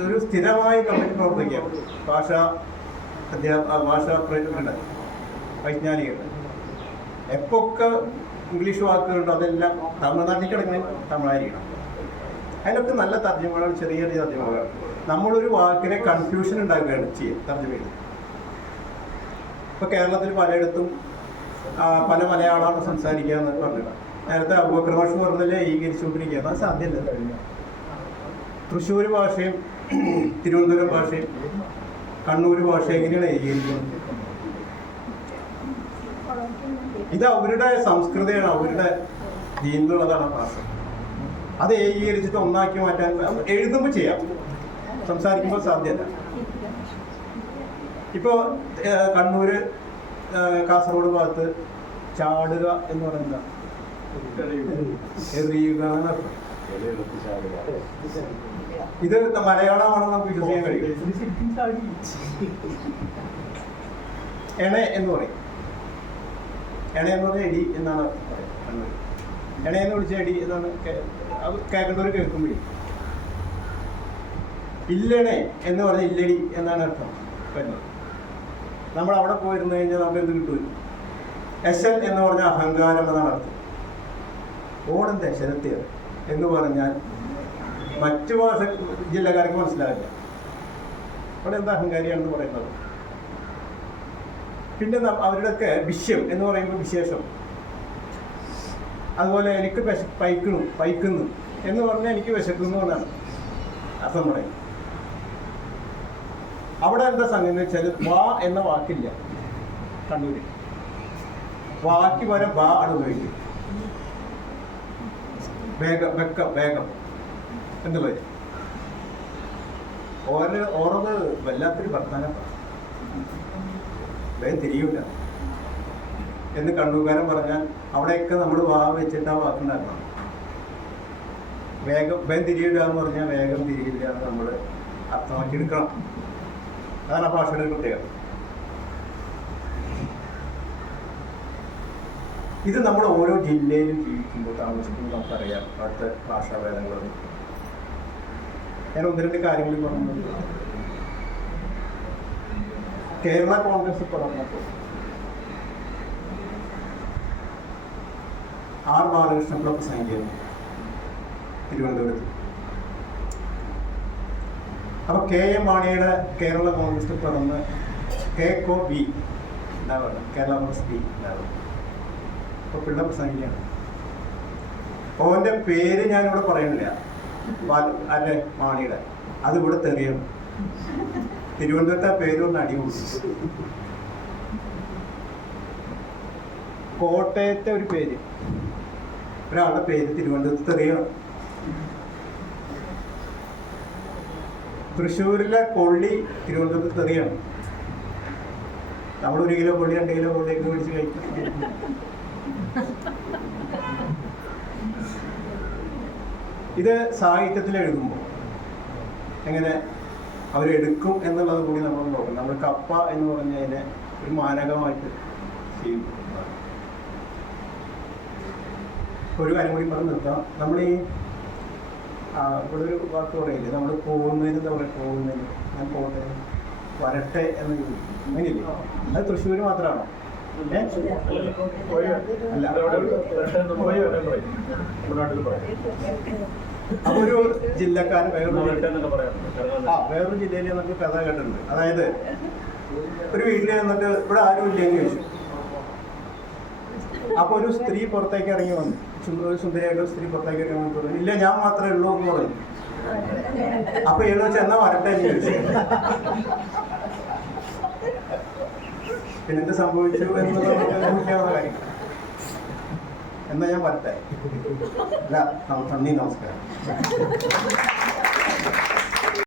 ഒരു സ്ഥിരമായ കമ്മിറ്റി പ്രവർത്തിക്കുകയാണ്. ഭാഷാ പ്രേരണ വൈജ്ഞാനികൾ എപ്പൊക്കെ ഇംഗ്ലീഷ് വാക്കുകളുണ്ടോ അതെല്ലാം തമിഴ്നാട്ടിൽ കിടക്കുന്ന തമിഴായിരിക്കണം. അതിനൊക്കെ നല്ല തർജ്ജമകൾ, ചെറിയ ചെറിയ തർജ്ജമകൾ. നമ്മളൊരു വാക്കിനെ കൺഫ്യൂഷൻ ഉണ്ടാക്കുകയാണ് ചെയ്യുക തർജ്ജമയിൽ. ഇപ്പോൾ കേരളത്തിൽ പലയിടത്തും പല മലയാളമാണ് സംസാരിക്കുക എന്ന് പറഞ്ഞില്ല. നേരത്തെ അബൂബക്കർ മാഷ് പറഞ്ഞല്ലേ ഏകീകരിച്ചുകൊണ്ടിരിക്കുക, അത് സാധ്യമല്ല. തൃശ്ശൂർ ഭാഷയും തിരുവനന്തപുരം ഭാഷയും കണ്ണൂർ ഭാഷ എങ്ങനെയാണ് ഏകീകരിക്കുന്നത്? ഇത് അവരുടെ സംസ്കൃതിയാണ്, അവരുടെ ജീനിലുള്ളതാണ് ഭാഷ. അത് ഏകീകരിച്ചിട്ട് ഒന്നാക്കി മാറ്റാൻ എഴുതുമ്പോൾ ചെയ്യാം, സംസാരിക്കുമ്പോൾ സാധ്യമല്ല. ഇപ്പോൾ കണ്ണൂർ കാസർഗോഡ് ഭാഗത്ത് ചാടുക എന്ന് പറയുന്നത് എറിയുക എന്നർത്ഥം. ഇത് മലയാളമാണെന്ന് നമുക്ക് വിശ്വസിക്കാൻ കഴിയും. എണ എന്ന് പറയും. എണ എന്ന് പറഞ്ഞാൽ എടി എന്നാണ് പറയുന്നത്. എണയെന്ന് വിളിച്ച എടി എന്നാണ് കേൾക്കേണ്ടവർ കേൾക്കുമ്പോഴേ. ഇല്ലണേ എന്ന് പറഞ്ഞാൽ ഇല്ലടി എന്നാണ് അർത്ഥം വരുന്നത്. നമ്മൾ അവിടെ പോയിരുന്നു കഴിഞ്ഞാൽ നമുക്ക് എന്ത് കിട്ടും? എശൽ എന്ന് പറഞ്ഞാൽ അഹങ്കാരം എന്നാണ് അർത്ഥം. ഓടെന്താ ശരത്തിയത് എന്ന് പറഞ്ഞാൽ മറ്റു ഭാഷ ജില്ലക്കാർക്ക് മനസ്സിലാവില്ല. അവിടെ എന്താ അഹങ്കാരിയാണെന്ന് പറയുന്നത്. പിന്നെ അവരുടെയൊക്കെ വിഷയം എന്ന് പറയുമ്പോൾ വിശേഷം. അതുപോലെ എനിക്ക് പൈക്കുന്നു എന്ന് പറഞ്ഞാൽ എനിക്ക് വിശക്കുന്നു എന്നാണ് അർത്ഥം പറയുന്നത്. അവിടെ എന്താ സംഗതി എന്ന് വെച്ചാൽ വാ എന്ന വാക്കില്ല കണ്ണൂര്. വാക്ക് വരെ ബാ ആണ് ഉപയോഗിക്കും. വേഗം എന്നുള്ളത് ഓരത് വല്ലാത്തൊരു വർത്താനം. വേഗം തിരിയൂല എന്ന് കണ്ണൂർക്കാരൻ പറഞ്ഞാൽ അവിടെയൊക്കെ നമ്മൾ വാ വെച്ചിട്ട് ആ വാക്കുണ്ടാക്കണം. വേഗം തിരിയില്ല എന്ന് പറഞ്ഞാൽ വേഗം തിരിയില്ല എന്ന് നമ്മൾ അർത്ഥമാക്കി എടുക്കണം. അതാണ് ആ ഭാഷയുടെ ഒരു പ്രത്യേകത. ഇത് നമ്മൾ ഓരോ ജില്ലയിലും ജീവിക്കുമ്പോൾ താമസിക്കുമ്പോൾ നമുക്കറിയാം അവിടുത്തെ ഭാഷാഭേദങ്ങൾ. ഞാൻ ഒന്ന് രണ്ട് കാര്യങ്ങൾ പറഞ്ഞു. കേരള കോൺഗ്രസ് തുടർന്നപ്പോൾ ആർ ബാലകൃഷ്ണപിള്ള പ്രസംഗിക്കുന്നു തിരുവനന്തപുരത്ത്. അപ്പോൾ കെ എം മാണിയുടെ കേരള കോൺഗ്രസ് തുടർന്ന് KCOB ഉണ്ടാവുക, കേരള കോൺഗ്രസ് ബി ഉണ്ടാവുക. അപ്പോൾ പിള്ള പ്രസംഗിക്കുകയാണ്. ഓൻ്റെ പേര് ഞാനിവിടെ പറയുന്നില്ല, അല്ലെ മാണിയുടെ, അതിവിടെ തെറിയണം. തിരുവനന്തപുരത്തെ പേരൊന്ന് അടികൂടി. കോട്ടയത്തെ ഒരു പേര്, ഒരാളുടെ പേര് തിരുവനന്തപുരത്ത് തെറിയണം. തൃശ്ശൂരിലെ കൊള്ളി തിരുവനന്തപുരത്ത് തെറിയണം. നമ്മൾ 1 കിലോ കൊള്ളി 2 കിലോ കൊള്ളിയൊക്കെ മേടിച്ച് കഴിക്കും. ഇത് സാഹിത്യത്തിൽ എഴുതുമ്പോൾ എങ്ങനെ അവരെടുക്കും എന്നുള്ളത് കൂടി നമ്മൾ നോക്കണം. നമ്മൾ കപ്പ എന്ന് പറഞ്ഞതിനെ ഒരു മാനകമായിട്ട് ചെയ്യും. ഒരു കാര്യം കൂടി പറഞ്ഞ് നിർത്താം. നമ്മൾ ഈ ഇവിടെ ഒരു വാക്ക് പറയില്ലേ, നമ്മൾ പോകുന്നതിന് എന്താ പറയുക, പോകുന്നതിന് ഞാൻ പോകട്ടെ വരട്ടെ എന്ന് അങ്ങനെയില്ലേ? അത് തൃശ്ശൂർ മാത്രമാണോ? അപ്പൊ ഒരു ജില്ലക്കാരൻ വേറൊരു ജില്ലയിൽ നമുക്ക് കഥ കേട്ടിട്ടുണ്ട്. അതായത് ഒരു വീട്ടിൽ നിന്നിട്ട് ഇവിടെ ആരും ഇല്ലെന്ന് ചോദിച്ചു. അപ്പൊ ഒരു സ്ത്രീ പുറത്തേക്ക് ഇറങ്ങി വന്നു. ഒരു സുന്ദരിയായിട്ട് ഒരു സ്ത്രീ പുറത്തേക്ക് ഇറങ്ങി വന്നു പറഞ്ഞു, ഇല്ല ഞാൻ മാത്രമേ ഉള്ളൂ എന്ന് പറഞ്ഞു. അപ്പൊ ഏന്ന് വെച്ചാൽ എന്നാ വരട്ടെ എന്ന് ചോദിച്ചു. പിന്നെന്ത് സംഭവിച്ചു എന്നുള്ളത് കാര്യം. എന്നാ ഞാൻ വരട്ടെ. അല്ല, നന്ദി, നമസ്കാരം.